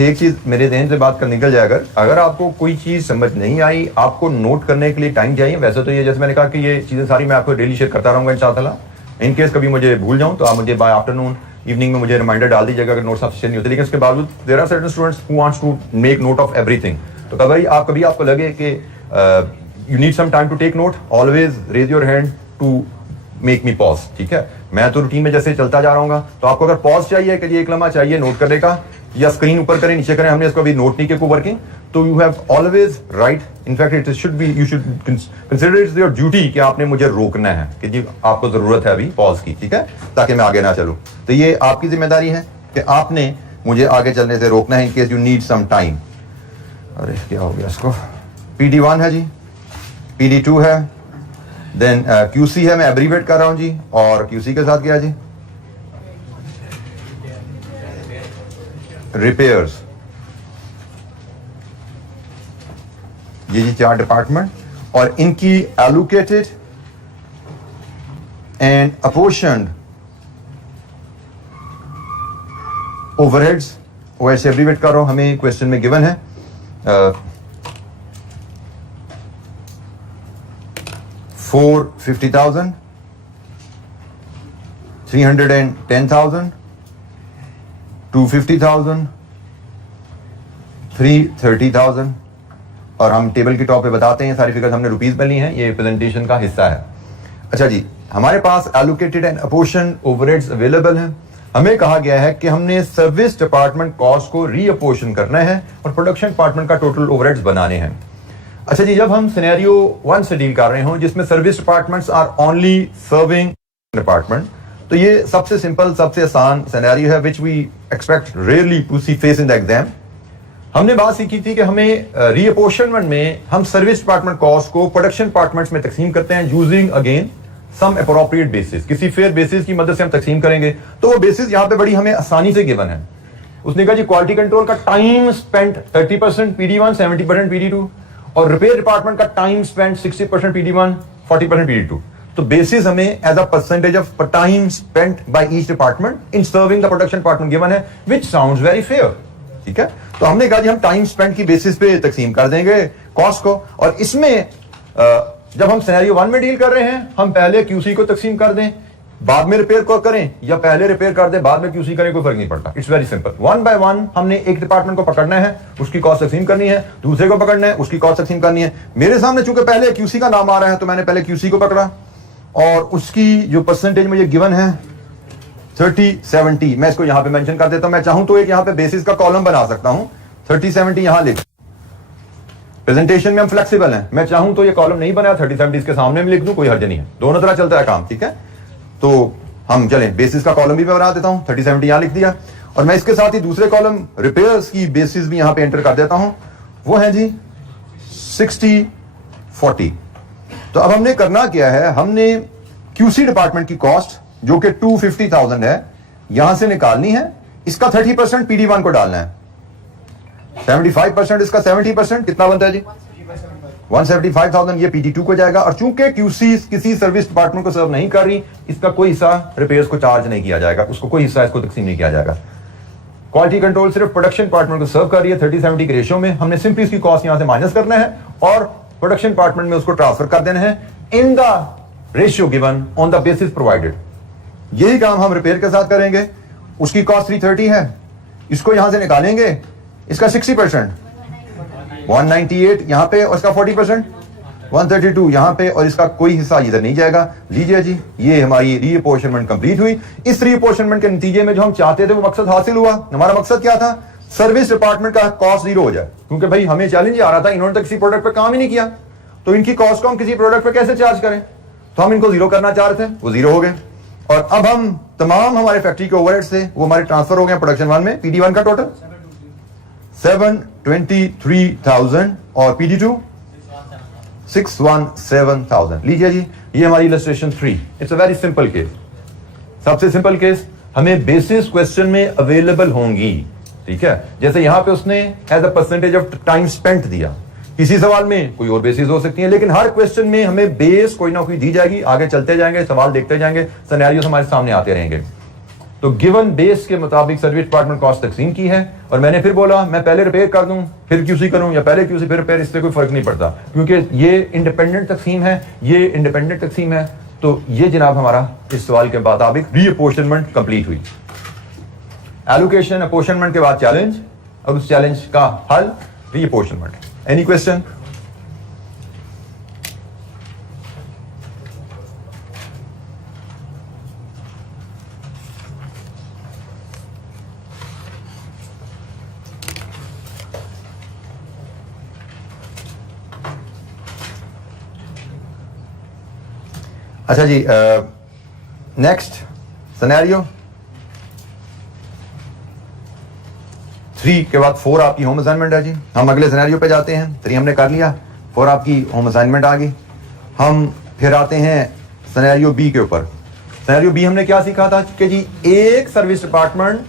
एक चीज मेरे ध्यान से बात कर निकल जाएगा, अगर आपको कोई चीज समझ नहीं आई, आपको नोट करने के लिए टाइम चाहिए। वैसे तो ये जैसे मैंने कहा कि ये चीजें सारी मैं आपको डेली शेयर करता रहूंगा इंशाअल्लाह। इन केस कभी मुझे भूल जाऊं तो आप मुझे बाय आफ्टरनून, इवनिंग में मुझे रिमाइंडर डाल दीजिएगा अगर नोट्स आपसे शेयर नहीं होते। लेकिन उसके बावजूद there are certain students who wants to make note of everything. तो कभी आपको लगे कि you need some time to take note, always raise your hand to make me pause. ठीक है, मैं तो रूटीन में जैसे चलता जा रहा हूँ, तो आपको अगर पॉज चाहिए कि एक लम्हा चाहिए नोट करने का, या स्क्रीन ऊपर करें नीचे करें, हमने इसको अभी नोट नहीं किया को वर्किंग, तो you have always right, in fact it should be, you should consider it's your duty कि आपने मुझे रोकना है कि जी आपको जरूरत है अभी पॉज की, ठीक है, ताकि मैं आगे ना चलूं। तो ये आपकी जिम्मेदारी है कि आपने मुझे आगे चलने से रोकना है in case you need some time. अरे क्या हो गया इसको, PD1 है जी, PD2 है, देन QC है, मैं एब्रीवेट कर रहा हूं जी, और QC के साथ क्या है जी, रिपेयर्स। ये जी 4 डिपार्टमेंट और इनकी एलोकेटेड एंड अपोर्शन्ड ओवरहेड्स, वो ऐसे एब्रीवेट कर रहा हूं, हमें क्वेश्चन में गिवन है 450,000, 310,000, 250,000, 330,000 और हम टेबल के टॉप पे बताते हैं सारी फिगर्स हमने रुपीस में ली हैं, ये प्रेजेंटेशन का हिस्सा है। अच्छा जी, हमारे पास allocated and apportion overheads available हैं। हमें कहा गया है कि हमने सर्विस डिपार्टमेंट कॉस्ट को रीअपोर्शन करना है और प्रोडक्शन डिपार्टमेंट का टोटल ओवरहेड्स बनाने हैं। अच्छा जी, जब हम सिनेरियो 1 से डील कर रहे हो जिसमें service departments are only serving department, तो ये सबसे सिंपल सबसे आसान सिनेरियो है which we expect rarely to see face in the exam. हमने बात सीखी थी कि हमें रीअपोर्शनमेंट में हम सर्विस डिपार्टमेंट कॉस्ट को प्रोडक्शन डिपार्टमेंट्स में तकसीम करते हैं using again some appropriate basis, किसी फेयर बेसिस की मदद से हम तकसीम करेंगे। तो वो बेसिस यहां पे बड़ी हमें आसानी से गिवन है। उसने कहा जी क्वालिटी कंट्रोल का टाइम स्पेंट 30% PD1, 70% PD2 और रिपेयर डिपार्टमेंट का टाइम स्पेंट 60% PD1, 40% PD2। तो बेसिस हमें as a percentage of time spent by each department in serving the production department given है, विच साउंड्स वेरी फेयर। ठीक है, तो हमने कहा जी हम टाइम स्पेंट की बेसिस पे तकसीम कर देंगे कॉस्ट को, और इसमें जब हम सिनेरियो 1 में डील कर रहे हैं हम पहले QC को तकसीम कर दें, बाद में रिपेयर को करें, या पहले रिपेयर कर दें बाद में QC करें, कोई फर्क नहीं पड़ता। It's very simple. 1 बाय 1 हमने एक डिपार्टमेंट को पकड़ना है, उसकी कॉस्ट तकसीम करनी है, दूसरे को पकड़ना है, उसकी कॉस्ट तकसीम करनी है। मेरे सामने चूंकि पहले QC का नाम आ रहा है तो मैंने पहले QC को पकड़ा और उसकी जो परसेंटेज मुझे गिवन है 30-70, मैं इसको यहां पे मेंशन कर देता हूं। मैं चाहूं तो एक यहां पे बेसिस का कॉलम बना सकता हूं, 30-70 यहां लिख। प्रेजेंटेशन में हम फ्लेक्सिबल हैं, मैं चाहूं तो ये कॉलम नहीं बनाया 30-70 इसके सामने में लिख दूं, कोई हर्ज नहीं है, दोनों तरह चलता है काम। ठीक है, तो हम चलें बेसिस का कॉलम भी मैं बना देता हूं, 30-70 यहां लिख दिया, और मैं इसके साथ ही दूसरे कॉलम रिपेयर्स की बेसिस भी यहां पे एंटर कर देता हूं, वो है जी 60-40। तो अब हमने करना क्या है, हमने QC डिपार्टमेंट की कॉस्ट जो कि 250,000 है यहां से निकालनी है, इसका 30% PD1 को डालना है, 75% इसका 70%, कितना बनता है जी 175,000 ये PD2 को जाएगा। और चूंकि QC किसी सर्विस डिपार्टमेंट को सर्व नहीं कर रही, इसका कोई हिस्सा रिपेयर्स को चार्ज नहीं किया जाएगा, उसको कोई हिस्सा इसको तकसीम नहीं किया जाएगा। क्वालिटी कंट्रोल सिर्फ प्रोडक्शन डिपार्टमेंट को सर्व कर रही है 30-70 के रेशियो में, हमने सिंपली इसकी कॉस्ट यहां से माइनस करना है और प्रोडक्शन डिपार्टमेंट में उसको ट्रांसफर कर देना है in the ratio given on the basis provided. यही काम हम रिपेयर के साथ करेंगे, उसकी कॉस्ट 330 है, इसको यहां से निकालेंगे, इसका 60% 198 यहां पे, और इसका 40% 132 यहां पे, और इसका कोई हिस्सा इधर नहीं जाएगा। लीजिए जी, ये हमारी रीअपोर्शनमेंट कंप्लीट हुई। इस रीअपोर्शनमेंट के नतीजे में जो हम चाहते थे वो मकसद हासिल हुआ। हमारा मकसद क्या था, सर्विस डिपार्टमेंट का कॉस्ट जीरो हो जाए, क्योंकि भाई हमें चैलेंज आ रहा था, इन्होंने तो किसी प्रोडक्ट पे काम ही नहीं किया, तो इनकी कॉस्ट को हम किसी प्रोडक्ट पे कैसे चार्ज करें, तो हम इनको जीरो करना चाह रहे थे, वो जीरो हो गए। और अब हम तमाम हमारे फैक्ट्री के ओवरहेड्स थे वो हमारे ट्रांसफर हो गए प्रोडक्शन 1 में। PD1 का टोटल 723,000 और PD2 617,000। लीजिए जी, ये हमारी illustration 3। It's a very simple case, सबसे सिंपल केस हमें बेसिस क्वेश्चन में अवेलेबल होंगी। ठीक है, जैसे यहां पे उसने as a percentage of time spent दिया, किसी सवाल में कोई और बेसिस हो सकती है, लेकिन हर क्वेश्चन में हमें बेस कोई ना कोई दी जाएगी। आगे चलते जाएंगे, सवाल देखते जाएंगे, सिनेरियोस हमारे सामने आते रहेंगे। तो गिवन बेस के मुताबिक सर्विस डिपार्टमेंट कॉस्ट तकसीम की है, और मैंने फिर बोला मैं पहले रिपेयर कर दूं फिर QC करूं, या पहले QC फिर रिपेयर, इससे कोई फर्क नहीं पड़ता, क्योंकि ये इंडिपेंडेंट तकसीम है, ये इंडिपेंडेंट तकसीम है। तो ये जनाब हमारा इस सवाल के मुताबिक रीअपोर्शनमेंट कंप्लीट हुई। एलोकेशन अपोर्शनमेंट के बाद चैलेंज, और उस चैलेंज का हल रीअपोर्शनमेंट। Any question? अच्छा जी, नेक्स्ट सिनेरियो 3 के बाद 4 आपकी होम असाइनमेंट है जी। हम अगले सिनेरियो पे जाते हैं। 3 हमने कर लिया, 4 आपकी होम असाइनमेंट आ गई। हम फिर आते हैं सिनेरियो B के ऊपर। सिनेरियो B हमने क्या सीखा था कि जी एक सर्विस डिपार्टमेंट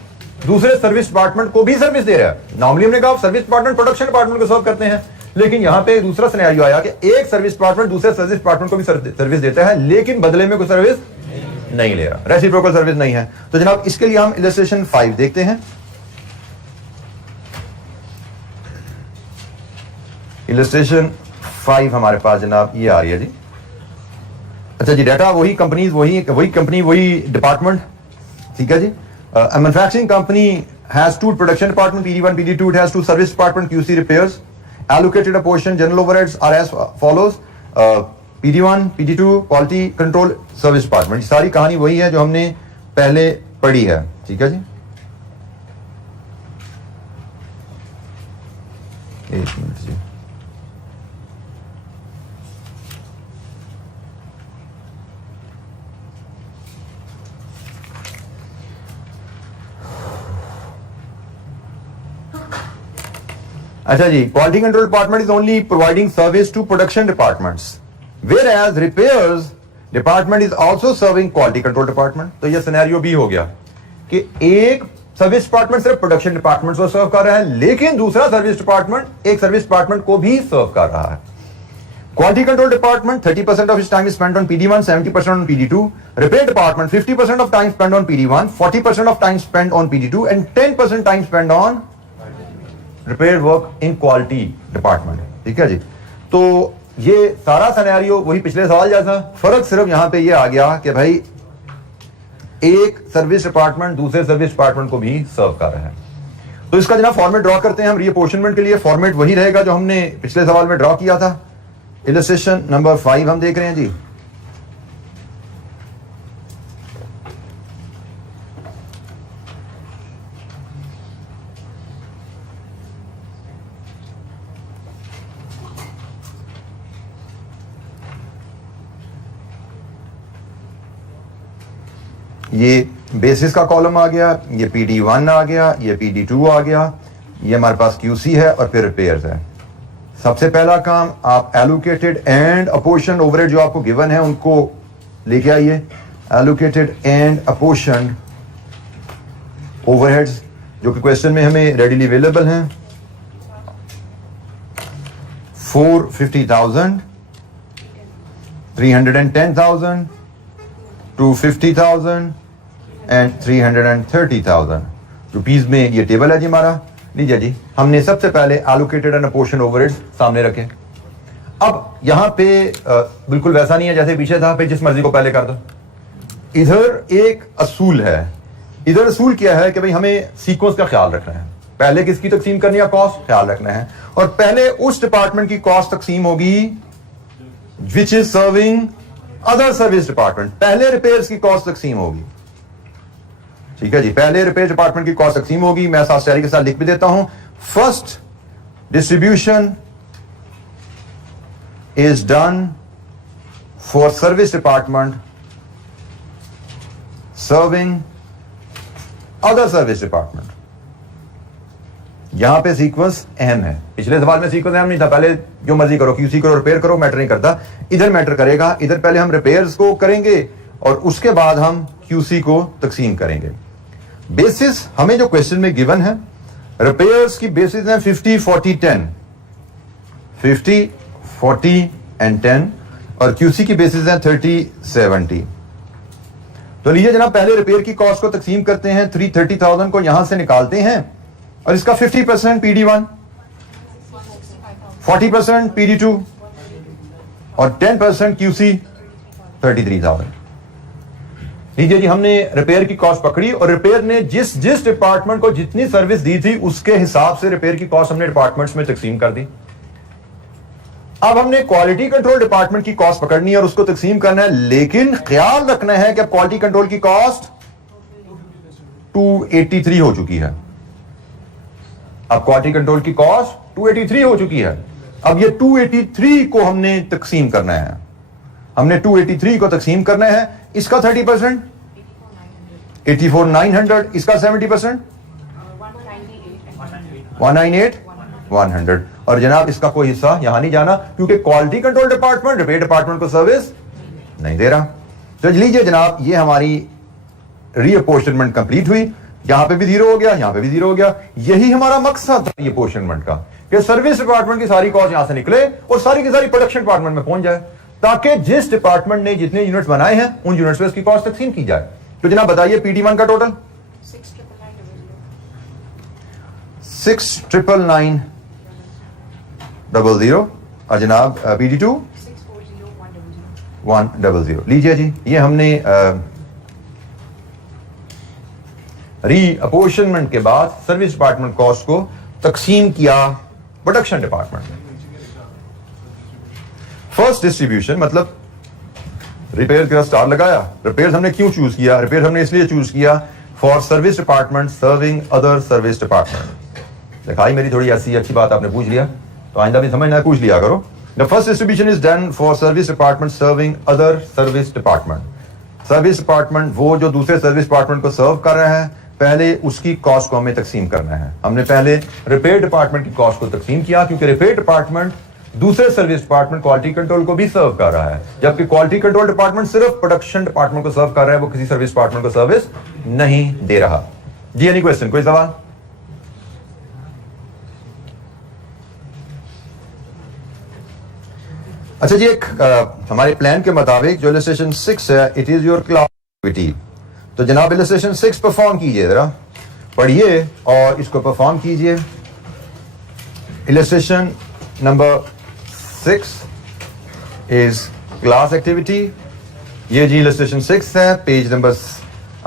दूसरे सर्विस डिपार्टमेंट को भी सर्विस दे रहा है। नॉर्मली हमने कहा सर्विस डिपार्टमेंट प्रोडक्शन डिपार्टमेंट को सर्व करते हैं, लेकिन यहां पे दूसरा सिनेरियो आया कि एक सर्विस डिपार्टमेंट दूसरे सर्विस डिपार्टमेंट को भी सर्विस देता है, लेकिन बदले में कोई सर्विस नहीं ले रहा, रेसिप्रोकल सर्विस नहीं है। तो जनाब इसके लिए हम इलस्ट्रेशन 5 देखते हैं। इलस्ट्रेशन 5 हमारे पास जनाब ये आ रही है जी। अच्छा जी, डाटा वही कंपनीज, वही कंपनी, वही डिपार्टमेंट, ठीक है जी। Manufacturing company has 2 production department PD1 PD2, it has 2 service department QC repairs, allocated a portion, general overheads are as follows, PD1 PD2 quality control service department। सारी कहानी वही है जो हमने पहले पढ़ी है, ठीक है जी। एक मिनट जी, अच्छा जी, quality control department is only providing service to production departments, whereas repairs department is also serving quality control department. तो ये सिनेरियो भी हो गया कि एक सर्विस डिपार्टमेंट सिर्फ प्रोडक्शन डिपार्टमेंट को सर्व कर रहा है, लेकिन दूसरा सर्विस डिपार्टमेंट एक सर्विस डिपार्टमेंट को भी सर्व कर रहा है। Quality control department 30% of its time is spent on PD1, 70% on PD2. Repair department 50% of time spent on PD1, 40% of time spent on PD2, and 10% time spent on repair work in quality department, ठीक है जी। तो ये सारा scenario वही पिछले सवाल जैसा, फर्क सिर्फ यहां पे ये आ गया कि भाई एक सर्विस डिपार्टमेंट दूसरे सर्विस डिपार्टमेंट को भी सर्व कर रहा है। तो इसका जनाब फॉर्मेट ड्रॉ करते हैं हम रीअपोर्शनमेंट के लिए। फॉर्मेट वही रहेगा जो हमने पिछले सवाल में ड्रॉ किया था। इलस्ट्रेशन नंबर 5 हम देख रहे हैं जी। ये बेसिस का कॉलम आ गया, ये PD1 आ गया, ये PD2 आ गया, ये हमारे पास QC है और फिर रिपेयर्स है। सबसे पहला काम, आप एलोकेटेड एंड अपोर्शन ओवरहेड जो आपको गिवन है उनको लेके आइए। एलोकेटेड एंड अपोर्शन ओवरहेड्स जो कि क्वेश्चन में हमें रेडीली अवेलेबल हैं। 450,000, 310,000, 250,000 एंड 330,000 रुपीज में ये टेबल है जी हमारा। लीजिए जी, हमने सबसे पहले एलोकेटेड एंड अपोर्शन ओवरहेड्स सामने रखे। अब यहां पे बिल्कुल वैसा नहीं है जैसे पीछे था, पे जिस मर्जी को पहले कर दो। इधर एक असूल है, इधर असूल क्या है कि भाई हमें सीक्वेंस का ख्याल रखना है। पहले किसकी तकसीम करनी है, कॉस्ट ख्याल रखना है, और पहले उस डिपार्टमेंट की कॉस्ट तकसीम होगी which is serving other service department. पहले रिपेयर्स की कॉस्ट तकसीम होगी, ठीक है जी। पहले रिपेयर डिपार्टमेंट की कॉस्ट तकसीम होगी। मैं साथ तैयारी के साथ लिख भी देता हूं। First distribution is done for service department serving other service department. यहां पे सीक्वेंस अहम है। पिछले सवाल में सीक्वेंस अहम नहीं था, पहले जो मर्जी करो, QC करो, रिपेयर करो, मैटर नहीं करता। इधर मैटर करेगा। इधर पहले हम रिपेयर्स को करेंगे और उसके बाद हम QC को तकसीम करेंगे। बेसिस हमें जो क्वेश्चन में गिवन है, रिपेयर्स की बेसिस है 50 40 10, 50 40 एंड 10, और QC की बेसिस है 30 70। तो लीजिए जनाब, पहले रिपेयर की कॉस्ट को तकसीम करते हैं। 330,000 को यहां से निकालते हैं और इसका 50% PD1, 40% PD2 और 10% QC 33,000। लीजिए जी, हमने रिपेयर की कॉस्ट पकड़ी और रिपेयर ने जिस जिस डिपार्टमेंट को जितनी सर्विस दी थी उसके हिसाब से रिपेयर की कॉस्ट हमने डिपार्टमेंट्स में तकसीम कर दी। अब हमने क्वालिटी कंट्रोल डिपार्टमेंट की कॉस्ट पकड़नी है और उसको तकसीम करना है, लेकिन ख्याल रखना है कि क्वालिटी कंट्रोल की कॉस्ट 283 हो चुकी है। अब क्वालिटी कंट्रोल की कॉस्ट 283 हो चुकी है। अब ये 283 को हमने तकसीम करना है। हमने 283 को तकसीम करना है। इसका 30% 84,900, इसका 70% 198 100। और जनाब इसका कोई हिस्सा यहां नहीं जाना, क्योंकि quality control department repair department को सर्विस नहीं दे रहा। तो लीजिए जनाब, ये हमारी रीअपोर्शनमेंट कंप्लीट हुई। यहां पे भी 0 हो गया, यहां पे भी 0 हो गया। यही हमारा मकसद था रीअपोर्शनमेंट का, कि सर्विस डिपार्टमेंट की सारी कॉस्ट यहां से निकले और सारी की सारी प्रोडक्शन डिपार्टमेंट में पहुंच जाए, ताकि जिस डिपार्टमेंट ने जितने यूनिट्स बनाए हैं उन यूनिट्स पे उसकी कॉस्ट तकसीम की जाए। तो जनाब बताइए PD1 का टोटल 6,999,000 और जनाब PD2 100। लीजिए जी, ये हमने रीअपोर्शनमेंट के बाद सर्विस डिपार्टमेंट कॉस्ट को तकसीम किया प्रोडक्शन डिपार्टमेंट में। फर्स्ट डिस्ट्रीब्यूशन मतलब रिपेयर का स्टार लगाया। रिपेयर हमने क्यों चूज किया? रिपेयर हमने इसलिए चूज किया for service department serving other service department. दिखाई मेरी थोड़ी ऐसी अच्छी बात आपने पूछ लिया, तो आइंदा भी समझना, पूछ लिया करो। The first distribution is done for service department serving other service department. Service department वो जो दूसरे सर्विस डिपार्टमेंट को सर्व कर रहे हैं, पहले उसकी कॉस्ट को हमें तकसीम करना है। हमने पहले रिपेयर डिपार्टमेंट की कॉस्ट को तकसीम किया, क्योंकि रिपेयर डिपार्टमेंट दूसरे सर्विस डिपार्टमेंट क्वालिटी कंट्रोल को भी सर्व कर रहा है, जबकि क्वालिटी कंट्रोल डिपार्टमेंट सिर्फ प्रोडक्शन डिपार्टमेंट को सर्व कर रहा है, वो किसी सर्विस डिपार्टमेंट को सर्विस नहीं दे रहा। जी एनी क्वेश्चन, कोई सवाल? अच्छा जी, एक हमारे प्लान के मुताबिक जो इलस्ट्रेशन 6 है, it is your class activity. तो जनाब इलस्ट्रेशन 6 परफॉर्म कीजिए, जरा पढ़िए और इसको परफॉर्म कीजिए। Illustration number 6 is class activity. ये जी इलस्ट्रेशन 6 है, पेज नंबर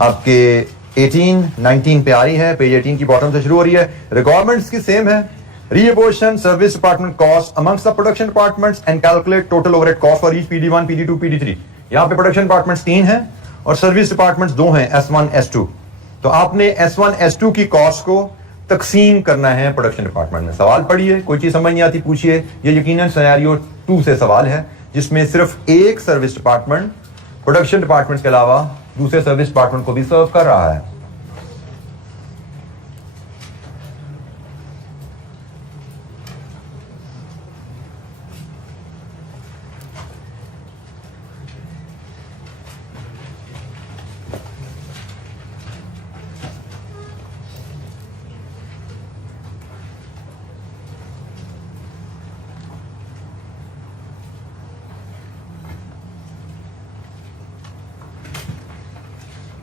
आपके 19 पे आ रही है, पेज 18 की बॉटम से शुरू हो रही है। रिक्वायरमेंट्स की सेम है। Reapportion service department cost amongst the production departments and calculate total overhead cost for each PD1, PD2, PD3। यहाँ पे प्रोडक्शन डिपार्टमेंट्स 3 हैं और सर्विस डिपार्टमेंट्स 2 हैं, S1, S2। तो आपने S1, S2 की कॉस्ट को तकसीम करना है प्रोडक्शन डिपार्टमेंट में। सवाल पढ़िए, कोई चीज समझ नहीं आती पूछिए। ये यकीनन सिनेरियो 2 से सवाल है, जिसमें सिर्फ एक सर्विस डिपार्टमेंट प्रोडक्शन डिपार्टमेंट के अलावा दूसरे सर्विस डिपार्टमेंट को भी सर्व कर रहा है।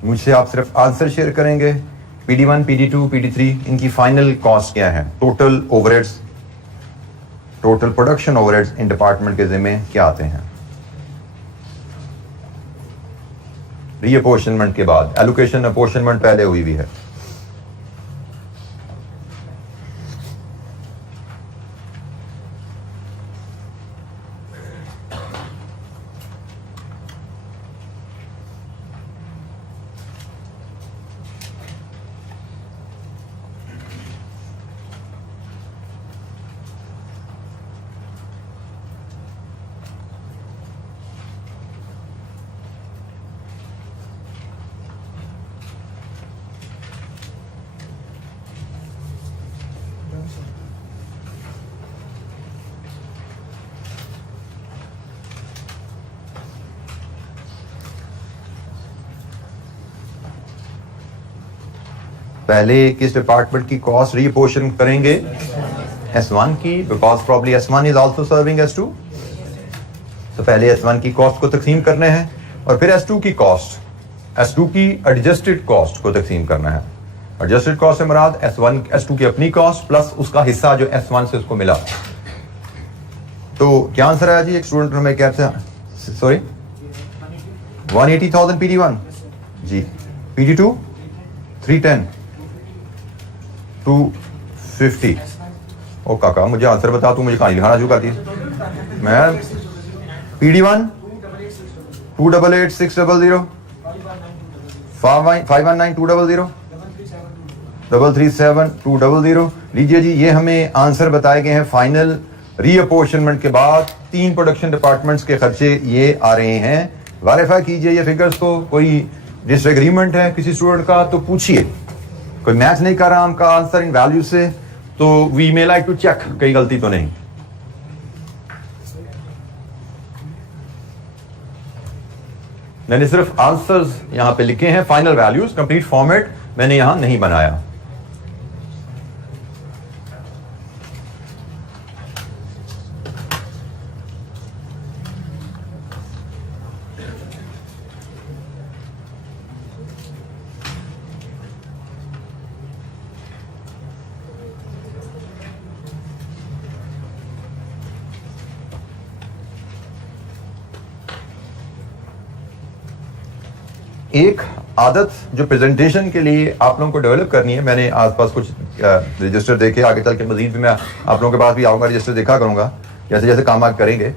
मुझसे आप सिर्फ आंसर शेयर करेंगे। PD1, PD2, PD3 इनकी फाइनल कॉस्ट क्या है, total overheads, total production overheads in department के जिम्मे क्या आते हैं। रीअपोर्शनमेंट के बाद एलोकेशन अपोर्शनमेंट पहले हुई भी है। पहले किस डिपार्टमेंट की कॉस्ट रीअपोर्शन करेंगे? S1 की, because probably S1 is also serving S2। तो पहले S1 की कॉस्ट को तकसीम करने हैं और फिर S2 की कॉस्ट, S2 की एडजस्टेड कॉस्ट को तकसीम करना है। एडजस्टेड कॉस्ट से मुराद S1, S2 की अपनी कॉस्ट प्लस उसका हिस्सा जो S1 से उसको मिला। तो क्या आंसर आया जी? एक स्टूडेंट में क्या था, सॉरी 180,000 PD1 जी, PD2 310, 250। ओ काका मुझे आंसर बता, तू मुझे कहानी लिखाना शुरू कर दी। मैं PD1 288,600, 519,200, 337,200। लीजिए जी, ये हमें आंसर बताए गए हैं फाइनल रीअपोर्शनमेंट के बाद। 3 प्रोडक्शन डिपार्टमेंट्स के खर्चे ये आ रहे हैं। वेरीफाई कीजिए ये फिगर्स को। कोई डिसएग्रीमेंट है किसी स्टूडेंट का तो पूछिए। कोई मैच नहीं कर रहा हमका आंसर इन वैल्यू से, तो we may like to check कहीं गलती तो नहीं। मैंने सिर्फ आंसर्स यहां पे लिखे हैं, फाइनल वैल्यूज, कंप्लीट फॉर्मेट मैंने यहां नहीं बनाया। एक आदत जो प्रेजेंटेशन के लिए आप लोगों को डेवलप करनी है, मैंने आसपास कुछ रजिस्टर देखे, आगे चल के मजीद भी मैं आप लोगों के पास भी आऊँगा, रजिस्टर देखा करूँगा जैसे जैसे काम आप करेंगे।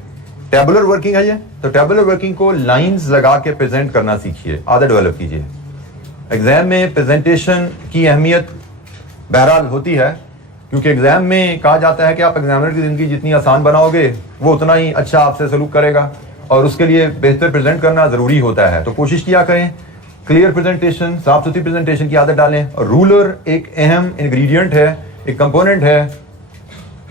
टेबुलर वर्किंग है ये, तो टेबुलर वर्किंग को लाइंस लगा के प्रेजेंट करना सीखिए, आदत डेवलप कीजिए। एग्जाम में प्रेजेंटेशन की अहमियत बहरहाल होती है, क्योंकि एग्जाम में कहा जाता है कि आप एग्जामिनर की जिंदगी जितनी आसान बनाओगे वो उतना ही अच्छा आपसे सलूक करेगा, और उसके लिए बेहतर प्रेजेंट करना जरूरी होता है। तो कोशिश किया करें, क्लियर प्रेजेंटेशन, साफ सुथरी प्रेजेंटेशन की आदत डालें। और रूलर एक अहम इंग्रेडिएंट है, एक कंपोनेंट है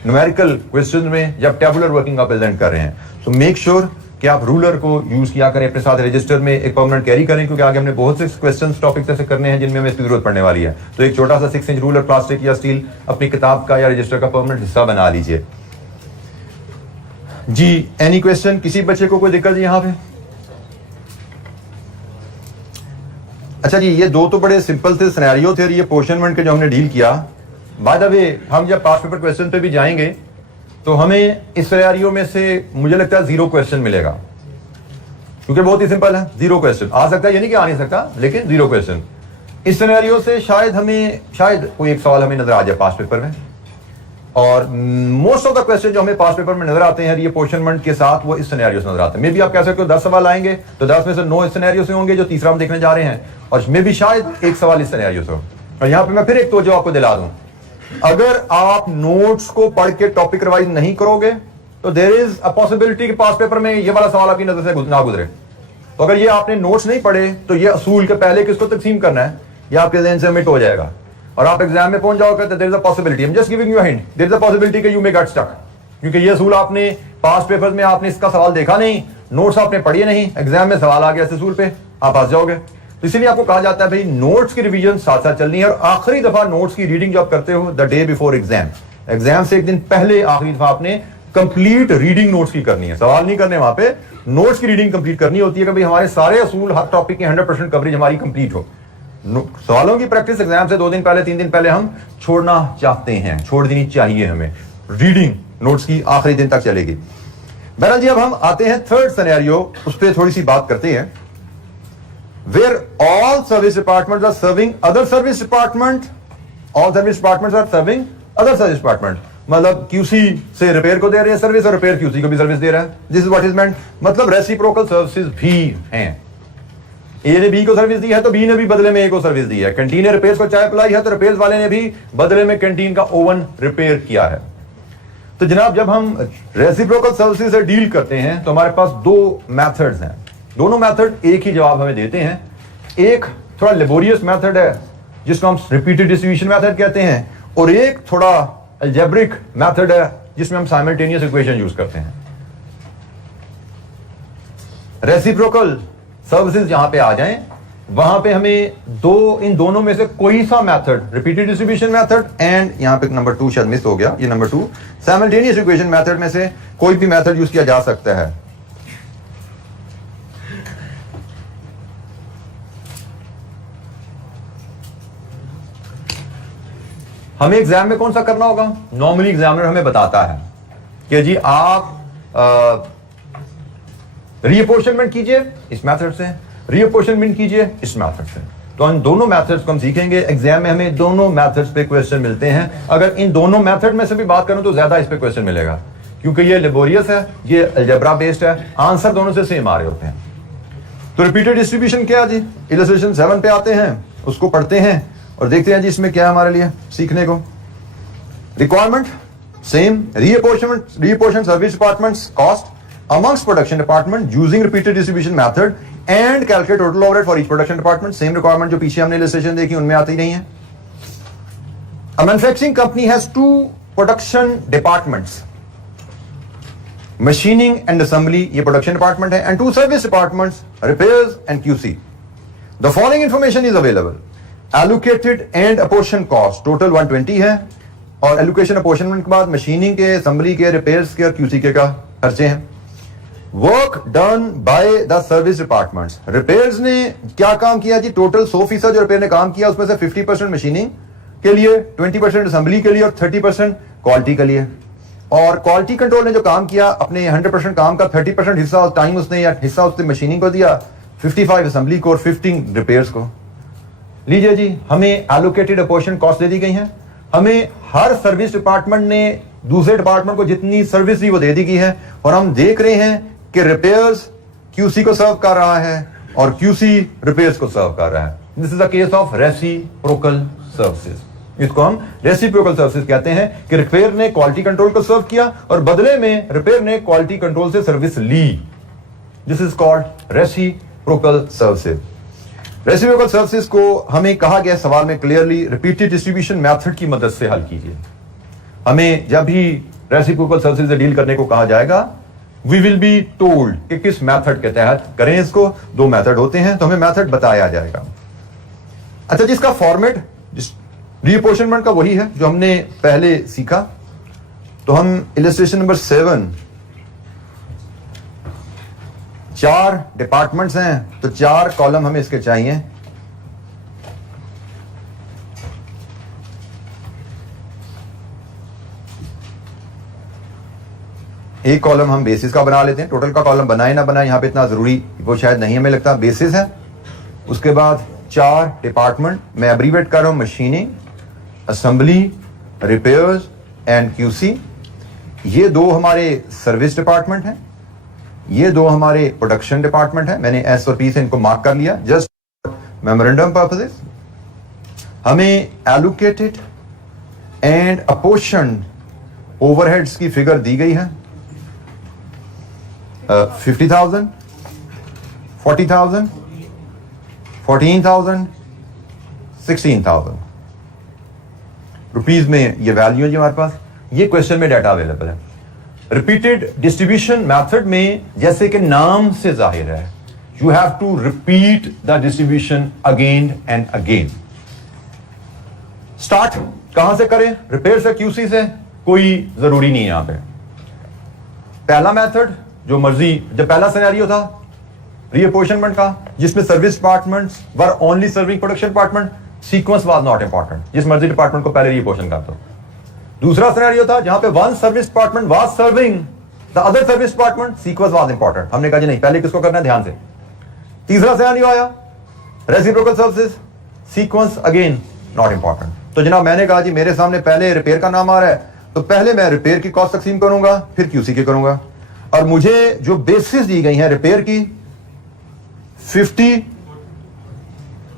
न्यूमेरिकल क्वेश्चन में जब टेबुलर वर्किंग आप प्रेजेंट कर रहे हैं। तो मेक श्योर कि आप रूलर को यूज किया करें, अपने साथ रजिस्टर में एक परमानेंट कैरी करें, क्योंकि आगे हमने बहुत से क्वेश्चंस टॉपिक ऐसे करने हैं जिनमें हमें इसकी जरूरत पड़ने वाली है। तो एक छोटा सा 6 इंच रूलर प्लास्टिक या स्टील अपनी किताब का या रजिस्टर का परमानेंट हिस्सा बना लीजिए। जी, एनी क्वेश्चन? किसी बच्चे को कोई दिक्कत यहाँ पे? अच्छा जी, ये दो तो बड़े सिंपल थे सिनेरियो थे, और ये पोर्शनमेंट के जो हमने डील किया। बाय द वे, हम जब पास पेपर क्वेश्चन पे भी जाएंगे तो हमें इस सिनेरियो में से मुझे लगता है 0 क्वेश्चन मिलेगा, क्योंकि बहुत ही सिंपल है। 0 क्वेश्चन आ सकता है, ये नहीं कि आ नहीं सकता, लेकिन 0 क्वेश्चन। इस सिनेरियो से शायद कोई एक सवाल हमें नजर आ जाए पास पेपर में, और मोस्ट ऑफ द क्वेश्चन जो हमें पास पेपर में नजर आते हैं रीअपोर्शनमेंट के साथ, वो इस सिनेरियो से नजर आते हैं। मे बी आप कह सकते हो 10 सवाल आएंगे तो 10 में से 9 इस सिनेरियो से होंगे जो तीसरा हम देखने जा रहे हैं, और मे बी शायद एक सवाल इस सिनेरियो से हो। और यहां पे मैं फिर एक तवज्जो आपको दिला दूं, अगर आप नोट्स को पढ़ के टॉपिक रिवाइज नहीं करोगे तो देयर इज अ पॉसिबिलिटी कि पास पेपर में ये वाला सवाल आपकी नजर से ना गुजरे। तो अगर ये आपने नोट्स नहीं पढ़े तो ये असूल के पहले किसको तकसीम करना है, ये आपके ज़हन से मिट हो जाएगा, और आप एग्जाम में पहुंच जाओगे तो there is a possibility, I am just giving you a hint, there is a possibility कि यू मे गेट स्टक, क्योंकि ये असूल आपने पास पेपर में आपने इसका सवाल देखा नहीं, नोट्स आपने पढ़े नहीं, एग्जाम में सवाल आ गया इस असूल पे, आप फंस जाओगे। तो इसीलिए आपको कहा जाता है भाई नोट्स की रिवीजन साथ साथ चलनी है, और आखिरी दफा नोट्स की रीडिंग जो आप करते हो the day before exam, exam से एक दिन पहले आखिरी दफा आपने कंप्लीट रीडिंग नोट्स की करनी है, सवाल नहीं करने, वहां पे नोट्स की रीडिंग कंप्लीट करनी होती है कि भाई हमारे सारे असूल हर टॉपिक की 100% कवरेज हमारी कंप्लीट हो। सवालों की प्रैक्टिस एग्जाम से 2 दिन पहले 3 दिन पहले हम छोड़ना चाहते हैं, छोड़ देनी चाहिए हमें। रीडिंग नोट्स की आखिरी दिन तक चलेगी। बहरहाल जी, अब हम आते हैं थर्ड सिनेरियो, उस पर थोड़ी सी बात करते हैं। Where all service departments are serving other service department, all service departments are serving other service department, मतलब QC से रिपेयर को दे रहे हैं सर्विस और रिपेयर QC को भी सर्विस दे रहा है। This is what is meant, मतलब रेसिप्रोकल सर्विसेज भी हैं। ए ने बी को सर्विस दी है तो बी ने भी बदले में ए को सर्विस दी है। कैंटीन ने रिपेयर्स को चाय पिलाई है तो रिपेयर्स वाले ने भी बदले में कैंटीन का ओवन रिपेयर किया है। तो जनाब, जब हम रेसिप्रोकल सर्विसेज से डील करते हैं तो हमारे पास 2 मेथड्स हैं, दोनों मेथड एक ही जवाब हमें देते हैं। एक थोड़ा लेबोरियस मेथड है जिसको हम रिपीटेड डिस्ट्रीब्यूशन मेथड कहते हैं, और एक थोड़ा अलजेब्रिक मेथड है जिसमें हम साइमल्टेनियस इक्वेशन यूज करते हैं। रेसिप्रोकल सर्विसेज जहां पे आ जाएं वहां पे हमें इन दोनों में से कोई सा method, repeated distribution method and यहां पे नंबर 2 शायद मिस हो गया, ये नंबर 2 साइमल्टेनियस इक्वेशन मेथड में से कोई भी मेथड यूज किया जा सकता है। हमें एग्जाम में कौन सा करना होगा? नॉर्मली एग्जामिनर हमें बताता है कि जी आप रीअपोर्शनमेंट कीजिए इस मेथड से, रीअपोर्शनमेंट कीजिए इस मेथड से। तो इन दोनों मेथड्स को हम सीखेंगे। एग्जाम में हमें दोनों मेथड्स पे क्वेश्चन मिलते हैं। अगर इन दोनों मेथड में से भी बात करूं तो ज्यादा इस पे क्वेश्चन मिलेगा, क्योंकि ये लेबोरियस है, ये अलजेब्रा बेस्ड है, आंसर दोनों से सेम आ रहे होते हैं। तो रिपीटेड डिस्ट्रीब्यूशन क्या है जी? इलस्ट्रेशन 7 पे आते हैं, उसको पढ़ते हैं और देखते हैं जी इसमें क्या है हमारे लिए सीखने को। Requirement same, reapportion service departments cost amongst production department using repeated distribution method and calculate total overhead for each production department, same requirement जो पीछे हमने illustration देखी उनमें आती नहीं है। A manufacturing company has 2 production departments, machining and assembly ये production department है, and 2 service departments, repairs and QC. The following information is available. Allocated and apportion cost total 120 है, और allocation apportionment के बाद machining के, assembly के, repairs के और QC के का खर्चे हैं। Work done by the service departments, repairs ने क्या काम किया जी? टोटल 100% जो रिपेयर ने काम किया उसमें से 50% मशीनिंग के लिए, 20% असेंबली के लिए और 30% क्वालिटी के लिए। और क्वालिटी कंट्रोल ने जो काम किया अपने 100% काम का 30% हिस्सा टाइम उसने या हिस्सा उसने मशीनिंग को दिया, 55 असेंबली को और 15 रिपेयर्स को। लीजिए जी, हमें एलोकेटेड अपोर्शन कॉस्ट दे दी गई है। हमें हर सर्विस डिपार्टमेंट ने दूसरे डिपार्टमेंट को जितनी सर्विस दी वो दे दी गई है, और हम देख रहे हैं कि रिपेयर्स क्यूसी को सर्व कर रहा है और क्यूसी रिपेयर्स को सर्व कर रहा है। This is a case of reciprocal services. इसको हम रेसिप्रोकल सर्विसेज कहते हैं कि रिपेयर ने क्वालिटी कंट्रोल को सर्व किया और बदले में रिपेयर ने क्वालिटी कंट्रोल से सर्विस ली। This is called reciprocal services. Reciprocal services को हमें कहा गया सवाल में क्लियरली रिपीटेड डिस्ट्रीब्यूशन मेथड की मदद से हल कीजिए। हमें जब भी रेसिप्रोकल सर्विसेज से डील करने को कहा जाएगा, वी विल बी टोल्ड कि किस मेथड के तहत करें इसको। 2 मेथड होते हैं, तो हमें मेथड बताया जाएगा। अच्छा, जिसका फॉर्मेट रीअपोर्शनमेंट का वही है जो हमने पहले सीखा। तो हम इलस्ट्रेशन नंबर 7, 4 डिपार्टमेंट्स हैं, तो 4 कॉलम हमें इसके चाहिए। एक कॉलम हम बेसिस का बना लेते हैं। टोटल का कॉलम बनाए ना बनाए यहां पे इतना जरूरी वो शायद नहीं हमें लगता, बेसिस है। उसके बाद 4 डिपार्टमेंट, मैं एब्रीवेट कर रहा हूं, machining, assembly, repairs and QC. ये 2 हमारे सर्विस डिपार्टमेंट हैं, ये 2 हमारे प्रोडक्शन डिपार्टमेंट है। मैंने एस और पी से इनको मार्क कर लिया जस्ट मेमोरेंडम पर्पसेस। हमें एलोकेटेड एंड अपोर्शन्ड ओवरहेड्स की फिगर दी गई है। 50,000, 40,000, 14,000, 16,000 रुपीज में ये वैल्यू है जी हमारे पास। ये क्वेश्चन में डाटा अवेलेबल है। रिपीटेड डिस्ट्रीब्यूशन मेथड में जैसे कि नाम से जाहिर है, you have to repeat the distribution again and again. Start कहां से करें? रिपेयर से, क्यूसी से? कोई जरूरी नहीं है यहां पे। पहला मेथड जो मर्जी, जब पहला सिनेरियो था रीअपोर्शनमेंट का जिसमें service departments were only serving production department, sequence was not important, जिस मर्जी डिपार्टमेंट को पहले रीअपोर्शन कर दो। दूसरा सिनेरियो था जहां पे one service department was serving the other service department, sequence was important. हमने कहा जी नहीं, पहले किसको करना है, ध्यान से। तीसरा सिनेरियो आया reciprocal services, sequence again not important. तो जनाब मैंने कहा जी मेरे सामने पहले रिपेयर का नाम आ रहा है, तो पहले मैं रिपेयर की कॉस्ट तकसीम करूंगा, फिर क्यूसी की करूंगा। और मुझे जो बेसिस दी गई है रिपेयर की 50,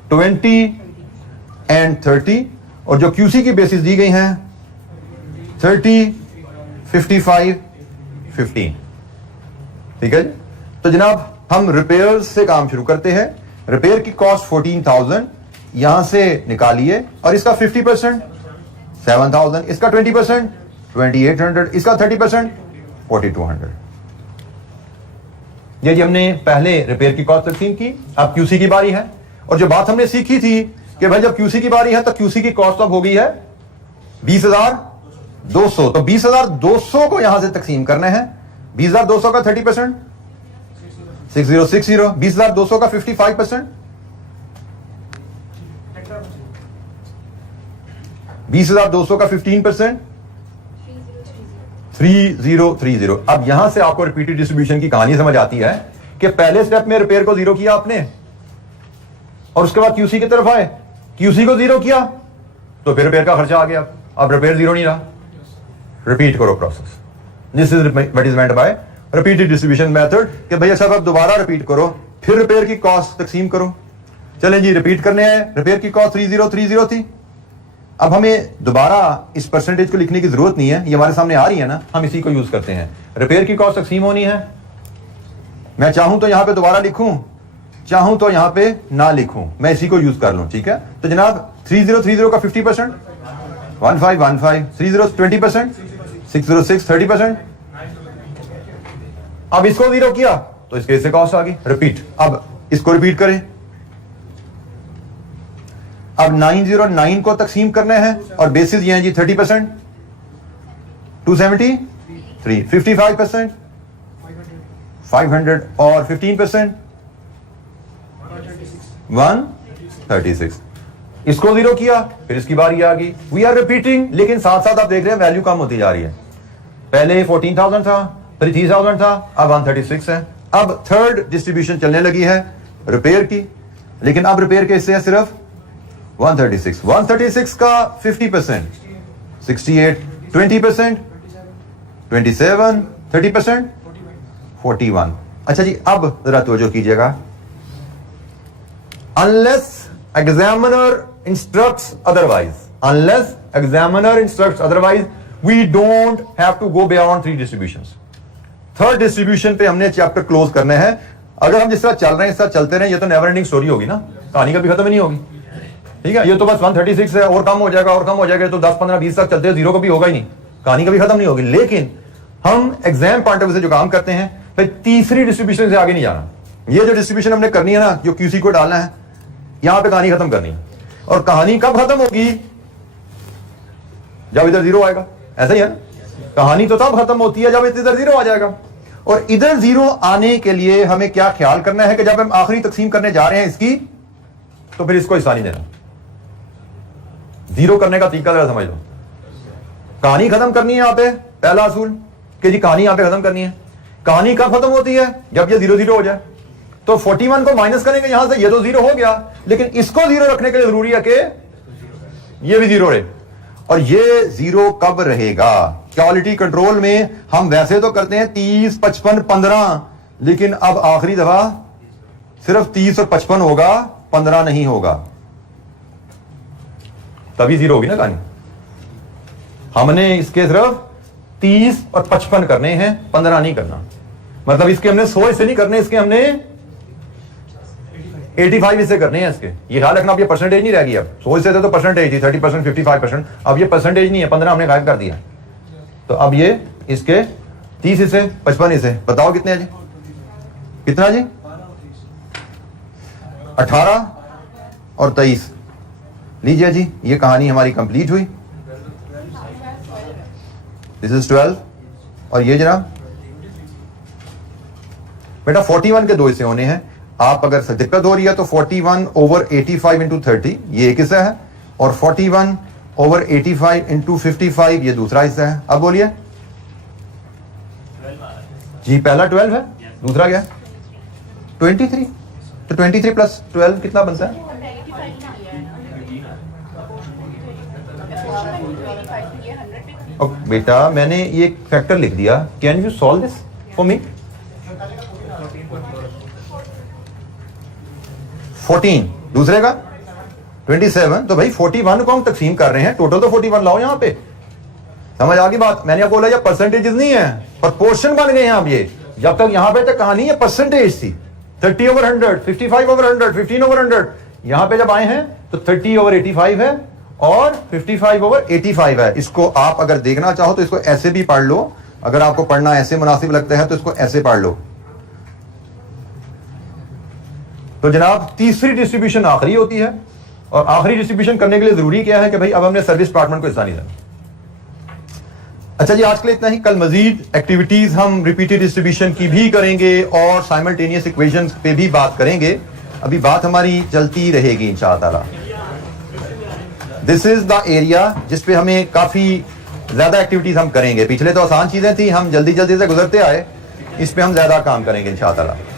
20 एंड 30, और जो क्यूसी की बेसिस दी गई हैं 30, 55, 15। ठीक है जी। तो जनाब हम रिपेयर से काम शुरू करते हैं। रिपेयर की कॉस्ट 14,000 यहां से निकालिए, और इसका 50% 7,000, इसका 20% 2,800, इसका 30% 4,200। ये जी हमने पहले रिपेयर की कॉस्ट तकसीम की। अब क्यूसी की बारी है, और जो बात हमने सीखी थी कि भाई जब क्यूसी की बारी है तो क्यूसी की कॉस्ट अब हो गई है 20,200। तो 20,200 को यहां से तकसीम करने हैं। 20,200 का 30% 6060, 20,200 का 55%, 20,200 का 15%, 3030। अब यहां से आपको रिपीटेड डिस्ट्रीब्यूशन की कहानी समझ आती है कि पहले स्टेप में रिपेयर को 0 किया आपने, और उसके बाद क्यूसी की तरफ आए, क्यूसी को 0 किया, तो फिर रिपेयर का खर्चा आ गया। अब रिपेयर 0 नहीं रहा, रिपीट करो process. This is what is meant by repeated distribution method कि भैया साहब अब दोबारा रिपीट करो, फिर रिपेयर की कॉस्ट तकसीम करो। चलें जी, रिपीट करने हैं। रिपेयर की कॉस्ट 3030 थी। अब हमें दोबारा इस परसेंटेज को लिखने की जरूरत नहीं है, ये हमारे सामने आ रही है ना, हम इसी को यूज करते हैं। रिपेयर की कॉस्ट तकसीम होनी है, मैं चाहूं तो यहां पे दोबारा लिखूं, चाहूं तो यहां पे ना लिखूं, मैं इसी को यूज कर लूं। ठीक है, तो जनाब 3030 का 50%, 1515, 30 20%, 606 30%। अब इसको 0 किया तो इसके से कॉस्ट आ गई, रिपीट। अब इसको रिपीट करें। अब 909 को तकसीम करना है, और बेसिस ये हैं जी 30%, 273, 55%, 500 और 15%, 136। इसको 0 किया, फिर इसकी बारी आ गई। वी आर रिपीटिंग, लेकिन साथ साथ आप देख रहे हैं वैल्यू कम होती जा रही है। पहले 14,000 था, फिर 30,000 था, अब 136 है। अब थर्ड डिस्ट्रीब्यूशन चलने लगी है, रिपेयर की, लेकिन अब रिपेयर के हिस्से हैं सिर्फ 136 का 50%, 68 20%, 27 30%, 41। अच्छा जी, अब जरा तवज्जो कीजिएगा, unless examiner instructs otherwise we don't have to go beyond 3 distributions. Third distribution पे हमने चैप्टर क्लोज करने हैं। अगर हम जिस तरह चल रहे हैं इस तरह चलते रहे, ये तो नेवर एंडिंग स्टोरी होगी ना, कहानी कभी खत्म ही नहीं होगी। ठीक है, ये तो बस 136 है, और कम हो जाएगा, तो 10 15 20 तक चलते हैं, जीरो कभी होगा ही नहीं, कहानी कभी खत्म नहीं होगी। लेकिन हम एग्जाम पॉइंट ऑफ व्यू से जो काम करते हैं, फिर तीसरी डिस्ट्रीब्यूशन से आगे नहीं जाना। ये जो डिस्ट्रीब्यूशन हमने करनी है ना, जो क्यूसी को डालना है, यहां पे कहानी खत्म करनी है। और कहानी कब खत्म होगी? जब इधर जीरो आएगा। ऐसा ही है ना, कहानी तो तब खत्म होती है जब इधर जीरो आ जाएगा। और इधर जीरो आने के लिए हमें क्या ख्याल करना है कि जब हम आखिरी तकसीम करने जा रहे हैं इसकी, तो फिर इसको हिस्सा नहीं देना। जीरो करने का तरीका जरा समझ लो। कहानी खत्म करनी है यहां पे, पहला असूल कि जी कहानी यहां पे खत्म करनी है। कहानी कब खत्म होती है? जब ये 0 0 हो जाए। तो 41 को माइनस करेंगे यहां से, ये तो 0 हो गया, लेकिन इसको 0 रखने के लिए जरूरी है कि ये भी 0 रहे। और ये 0 कब रहेगा? क्वालिटी कंट्रोल में हम वैसे तो करते हैं 30 55 15, लेकिन अब आखिरी दफा सिर्फ 30 और 55 होगा, 15 नहीं होगा, तभी 0 होगी ना कहानी। हमने इसके सिर्फ 30 और 55 करने हैं, 15 नहीं करना। मतलब इसके हमने 100 हिस्से नहीं करने, इसके हमने 85 हिस्से करने हैं इसके। ये ख्याल रखना, अब ये परसेंटेज नहीं रहेगी। अब 100 हिस्से थे तो परसेंटेज थी 30%, 55%, अब ये परसेंटेज नहीं है, 15 हमने गायब कर दिया। तो अब ये इसके 30 हिस्से 55 हिस्से, बताओ कितने हैं जी? कितना जी? 18 और 23। लीजिए जी, ये कहानी हमारी कंप्लीट हुई। This is 12। और ये जनाब बेटा 41 के 2 हिस्से होने हैं। आप अगर दिक्कत हो रही है तो 41 ओवर 85 इंटू 30 ये एक हिस्सा है, और 41 ओवर 85 इंटू 55 ये दूसरा हिस्सा है। अब बोलिए जी, पहला 12 है, दूसरा क्या है? 23। तो 23 प्लस 12 कितना बनता है? बेटा मैंने ये फैक्टर लिख दिया, can you solve this for me? 14 दूसरे का 27। तो भाई 41 को हम तकसीम कर रहे हैं, टोटल तो 41 लाओ यहां पे। समझ आ गई बात? मैंने आपको बोला ये परसेंटेजेस नहीं है, प्रपोर्शन बन गए हैं अब ये। जब तक यहां पे तक कहानी है परसेंटेज थी, 30 ओवर 100, 55 ओवर 100, 15 ओवर 100। यहां पे जब आए हैं तो 30 ओवर 85 है और 55 ओवर 85 है। इसको आप अगर देखना चाहो तो इसको ऐसे भी पढ़ लो, अगर आपको पढ़ना ऐसे मुनासिब लगता है तो इसको ऐसे पढ़ लो। तो जनाब तीसरी डिस्ट्रीब्यूशन आखिरी होती है, और आखिरी डिस्ट्रीब्यूशन करने के लिए जरूरी क्या है कि भाई अब हमने सर्विस डिपार्टमेंट को हिस्सा नहीं देना। अच्छा जी, आज के लिए इतना ही। कल मजीद एक्टिविटीज हम रिपीटेड डिस्ट्रीब्यूशन की भी करेंगे और साइमल्टेनियस इक्वेशंस पे भी बात करेंगे। अभी बात हमारी चलती रहेगी इंशाअल्लाह। दिस इज द एरिया जिसपे हमें काफी ज्यादा एक्टिविटीज हम करेंगे। पिछले तो आसान चीजें थी, हम जल्दी जल्दी से गुजरते आए, इस पे हम ज्यादा काम करेंगे इंशाअल्लाह।